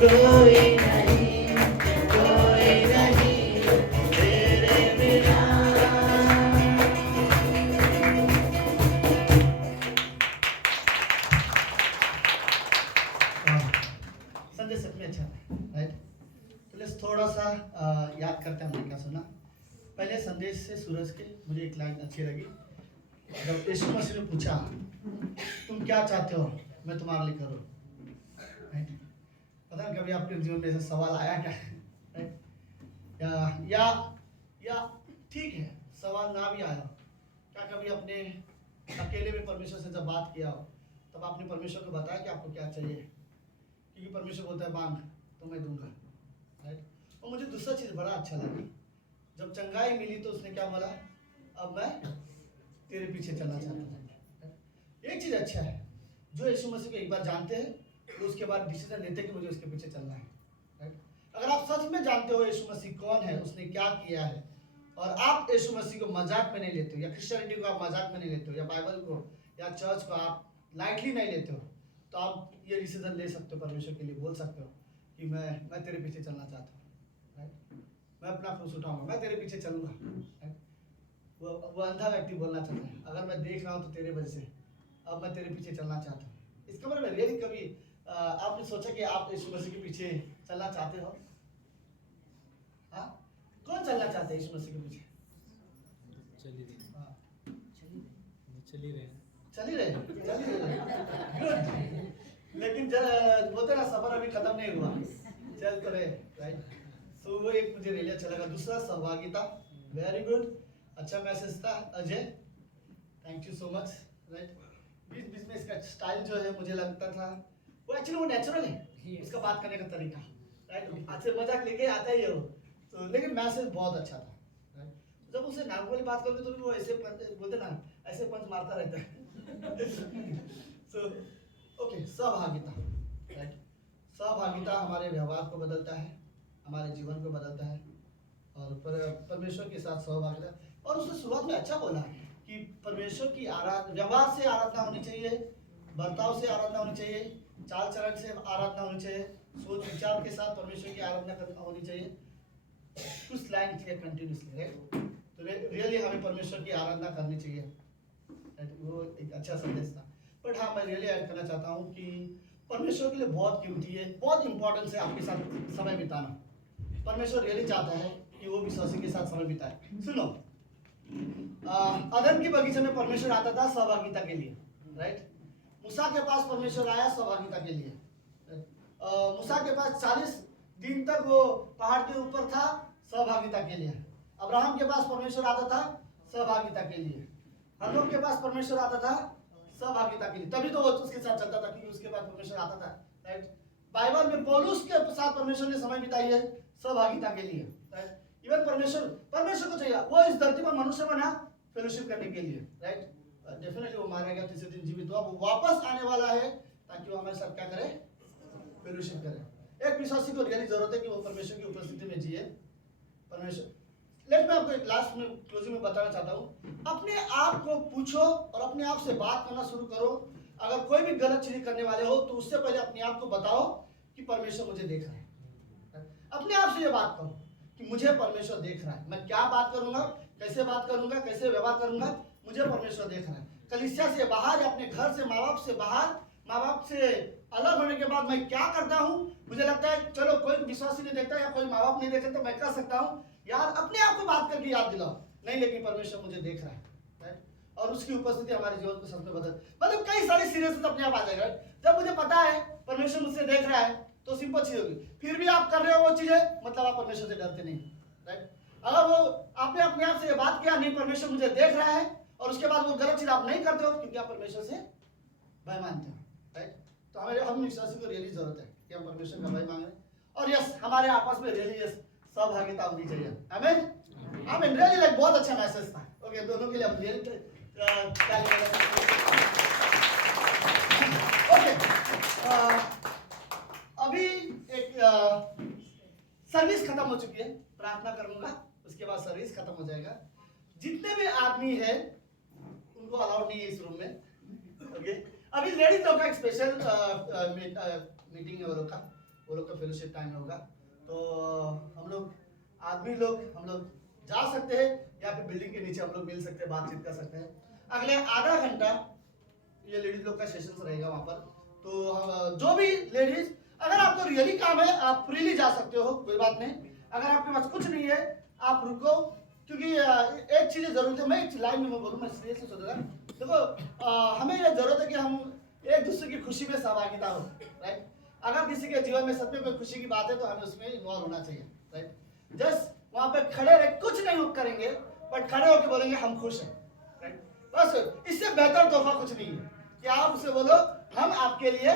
कोई नहीं तेरे बिना। संदेश सच में अच्छा था, राइट। तो लेट्स थोड़ा सा याद करते हैं हमने क्या सुना। पहले संदेश से सूरज के मुझे एक लाइन अच्छी लगी, जब यीशु मसीह ने पूछा तुम क्या चाहते हो मैं तुम्हारे लिए करूं, राइट। पता नहीं कभी आपके जीवन में ऐसा सवाल आया क्या, राइट। या ठीक है सवाल ना भी आया, क्या कभी अपने अकेले में परमेश्वर से जब बात किया हो तब आपने परमेश्वर को बताया कि आपको क्या चाहिए, क्योंकि परमेश्वर बोलता है मांग तो मैं दूंगा, राइट। और मुझे दूसरा चीज़ बड़ा अच्छा लगा, जब चंगाई मिली तो उसने क्या बोला, अब मैं तेरे पीछे चलना चाहता हूँ। एक चीज़ अच्छा है, जो यीशु मसीह को एक बार जानते हैं तो उसके बाद डिसीजन लेते हैं कि मुझे उसके पीछे चलना है, राइट। अगर आप सच में जानते हो यीशु मसीह कौन है, उसने क्या किया है, और आप यीशु मसीह को मजाक में नहीं लेते हो, या क्रिश्चियनिटी को आप मजाक में नहीं लेते हो, या बाइबल को या चर्च को आप लाइटली नहीं लेते हो, तो आप ये डिसीजन ले सकते हो, परमेश्वर के लिए बोल सकते हो कि मैं तेरे पीछे चलना चाहता हूँ, राइट। मैं अपना क्रूस उठाऊंगा, मैं तेरे पीछे चलूंगा, राइट। वो अंधा व्यक्ति बोलना चाहता है, अगर मैं देख रहा हूँ तो तेरे वजह से अब मैं तेरे पीछे चलना चाहता हूँ। इसका मतलब रियली कभी आपने सोचा कि आप यीशु मसीह के पीछे चलना चाहते हो? हाँ, कौन चलना चाहते हैं यीशु मसीह के पीछे? चल ही रहे गुड। लेकिन बोलते ना सफर अभी खत्म नहीं हुआ, चल तो रहे, राइट। सो वो एक मुझे रेलिया अच्छा लगा। दूसरा सहभागिता, वेरी गुड, अच्छा मैसेज था Ajay, thank you so much, right. बीच बीच में इसका स्टाइल जो है मुझे लगता था वो एक्चुअली वो नेचुरल है, उसका बात करने का तरीका, राइट। आज से मजाक लेके आता ही है वो, तो लेकिन मैसेज बहुत अच्छा था, राइट। जब उसे नॉर्मली बात करोगे तो भी वो ऐसे बोलते ना, ऐसे पंच मारता रहता है। सो ओके, सहभागिता, राइट। सहभागिता हमारे व्यवहार को बदलता है, हमारे जीवन को बदलता है, और परमेश्वर के साथ सहभागिता। और उसने शुरुआत में अच्छा बोला कि परमेश्वर की व्यवहार से आराधना होनी चाहिए, बर्ताव से आराधना होनी चाहिए, चाल चलन से आराधना होनी चाहिए, सोच विचार के साथ परमेश्वर की आराधना होनी चाहिए। कुछ लाइन थी कंटिन्यूसली, राइट। तो रियली हमें परमेश्वर की आराधना करनी चाहिए, राइट। वो एक अच्छा संदेश था। बट हाँ, मैं रियली ऐड करना चाहता हूँ कि परमेश्वर के लिए बहुत कीमती है, बहुत इंपॉर्टेंस है आपके साथ समय बिताना। परमेश्वर रियली चाहता है कि वो विश्वासी के साथ समय बिताए। सुनो, अदन के बगीचे में परमेश्वर आता था सहभागिता के लिए, राइट। मूसा के पास परमेश्वर आया सहभागिता के लिए, मूसा के पास 40 दिन तक वो पहाड़ के ऊपर था सहभागिता के लिए। अब्राहम के पास परमेश्वर आता था सहभागिता के लिए। हनोक के पास परमेश्वर आता था सहभागिता के लिए, तभी तो वो उसके साथ चलता था, क्योंकि उसके पास परमेश्वर आता था, राइट। बाइबल में पौलुस के साथ परमेश्वर ने समय बिताई है सहभागिता के लिए, राइट। इवन परमेश्वर को चाहिए, वो इस धरती पर मनुष्य बना फेलोशिप करने के लिए, राइट। डेफिनेटली वो मारा गया, तीसरे दिन जीवित हुआ, वो वापस आने वाला है ताकि वो हमारे साथ क्या करे, फेलोशिप करे। एक विश्वासी को रियली जरूरत है कि वो परमेश्वर की उपस्थिति में जिए। परमेश्वर, लेट मैं आपको एक लास्ट में क्लोजिंग में बताना चाहता हूँ, अपने आप को पूछो और अपने आप से बात करना शुरू करो। अगर कोई भी गलत चीज करने वाले हो तो उससे पहले अपने आप को बताओ कि परमेश्वर मुझे देख रहा है। अपने आप से ये बात करो कि मुझे परमेश्वर देख रहा है, मैं क्या बात करूंगा, कैसे बात करूंगा, कैसे व्यवहार करूंगा, मुझे परमेश्वर देख रहा है। कलीसिया से बाहर या अपने घर से, माँ बाप से बाहर, माँ बाप से अलग होने के बाद मैं क्या करता हूँ, मुझे लगता है चलो कोई विश्वासी नहीं देखता या कोई माँ बाप नहीं देखते तो मैं कर सकता हूँ, यार अपने आप को बात करके याद दिलाओ, नहीं लेकिन परमेश्वर मुझे देख रहा है, राइट। और उसकी उपस्थिति हमारे जीवन को सबसे मतलब कई सारी सीरियसनेस अपने आप आ जाएगा। जब मुझे पता है परमेश्वर मुझसे देख रहा है तो सिंपल चीज होगी, फिर भी आप कर रहे हो वो चीजें, मतलब आप परमेश्वर से डरते नहीं, राइट। अगर वो आपने अपने आप से ये बात किया नहीं परमेश्वर मुझे देख रहा है, और उसके बाद वो गलत चीज आप नहीं करते हो क्योंकि आप परमेश्वर से भय मानते हो, राइट। तो हम विश्वासी को रियली जरूरत है कि हम परमेश्वर का भय मांगे, और यस हमारे आपस में रियली यस सहभागिता होनी चाहिए। आमीन, आमीन। रियली लाइक बहुत अच्छा मैसेज था। ओके, दोनों के लिए हम रियली ओके। अभी एक सर्विस खत्म हो चुकी है, प्रार्थना करूंगा, उसके बाद सर्विस खत्म हो जाएगा। जितने भी आदमी है उनको अलाउड नहीं है इस रूम में, ओके। अभी लेडीज लोग का एक स्पेशल मीटिंग है वो लोग का, वो लोग का फेलोशिप टाइम होगा। तो हम लोग हम लोग जा सकते हैं या फिर बिल्डिंग के नीचे हम लोग मिल सकते हैं, बातचीत कर सकते हैं। अगले आधा घंटा ये लेडीज लोग का सेशन रहेगा वहाँ पर। तो जो भी लेडीज, अगर आपको रियली काम है आप फ्रीली जा सकते हो, कोई बात नहीं। अगर आपके पास कुछ नहीं है आप रुको, क्योंकि एक चीज़ जरूरत है। मैं एक लाइन में बोलूँ, मैं सीरियसली सोच रहा देखो, हमें यह जरूरत है कि हम एक दूसरे की खुशी में सहभागिता हो, राइट। अगर किसी के जीवन में सच में कोई खुशी की बात है तो हमें उसमें इन्वॉल्व होना चाहिए, राइट। जस्ट वहाँ पे खड़े रह कुछ नहीं करेंगे, बट खड़े होकर बोलेंगे हम खुश हैं, राइट। बस इससे बेहतर तोहफा कुछ नहीं है कि आप उसे बोलो हम आपके लिए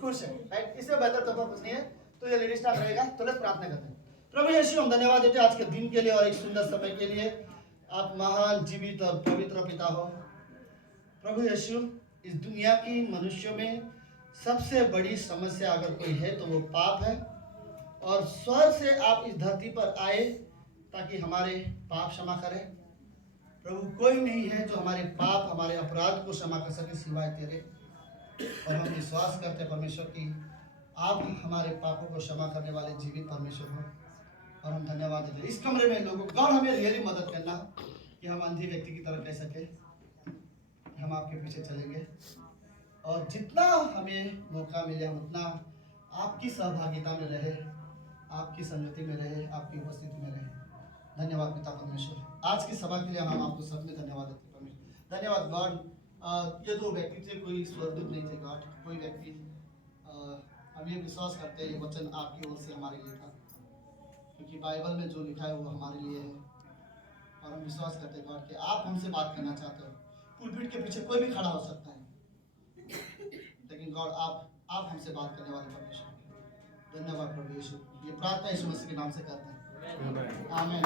खुश हैं, राइट। इससे बेहतर तोहफा कुछ नहीं है। तो ये लेडीज टाइम रहेगा। तो लेट्स प्रार्थना करते हैं। प्रभु यीशु, हम धन्यवाद देते हैं आज के दिन के लिए और एक सुंदर समय के लिए। आप महान, जीवित और पवित्र पिता हो। प्रभु यीशु, इस दुनिया की मनुष्यों में सबसे बड़ी समस्या अगर कोई है तो वो पाप है, और स्वर्ग से आप इस धरती पर आए ताकि हमारे पाप क्षमा करें। प्रभु, कोई नहीं है जो हमारे पाप, हमारे अपराध को क्षमा कर सके सिवाय तेरे। और हम विश्वास करते हैं परमेश्वर की आप हमारे पापों को क्षमा करने वाले जीवित परमेश्वर हो। और हम धन्यवाद देते हैं इस कमरे में लोगों को, हमें रियली मदद करना कि हम अंधी व्यक्ति की तरह कह सके हम आपके पीछे चलेंगे, और जितना हमें मौका मिले हम उतना आपकी सहभागिता में रहे, आपकी संगति में रहे, आपकी उपस्थिति में रहे। धन्यवाद पिता परमेश्वर, आज की सभा के लिए हम आपको सब में धन्यवाद देते हैं परमेश्वर। धन्यवाद गॉड। ये जो व्यक्ति थे कोई स्वर्गदूत नहीं थे गॉड, कोई व्यक्ति, हम ये विश्वास करते हैं ये वचन आपकी ओर से हमारे लिए था, क्योंकि बाइबल में जो लिखा है वो हमारे लिए है। और हम विश्वास करते हैं गॉड कि आप हमसे बात करना चाहते हो। पुलपिट के पीछे कोई भी खड़ा हो सकता है, लेकिन गॉड आप हमसे बात करने वाले परमेश्वर। धन्यवाद प्रभु यीशु। ये प्रार्थना यीशु मसीह के नाम से करते हैं, आमीन।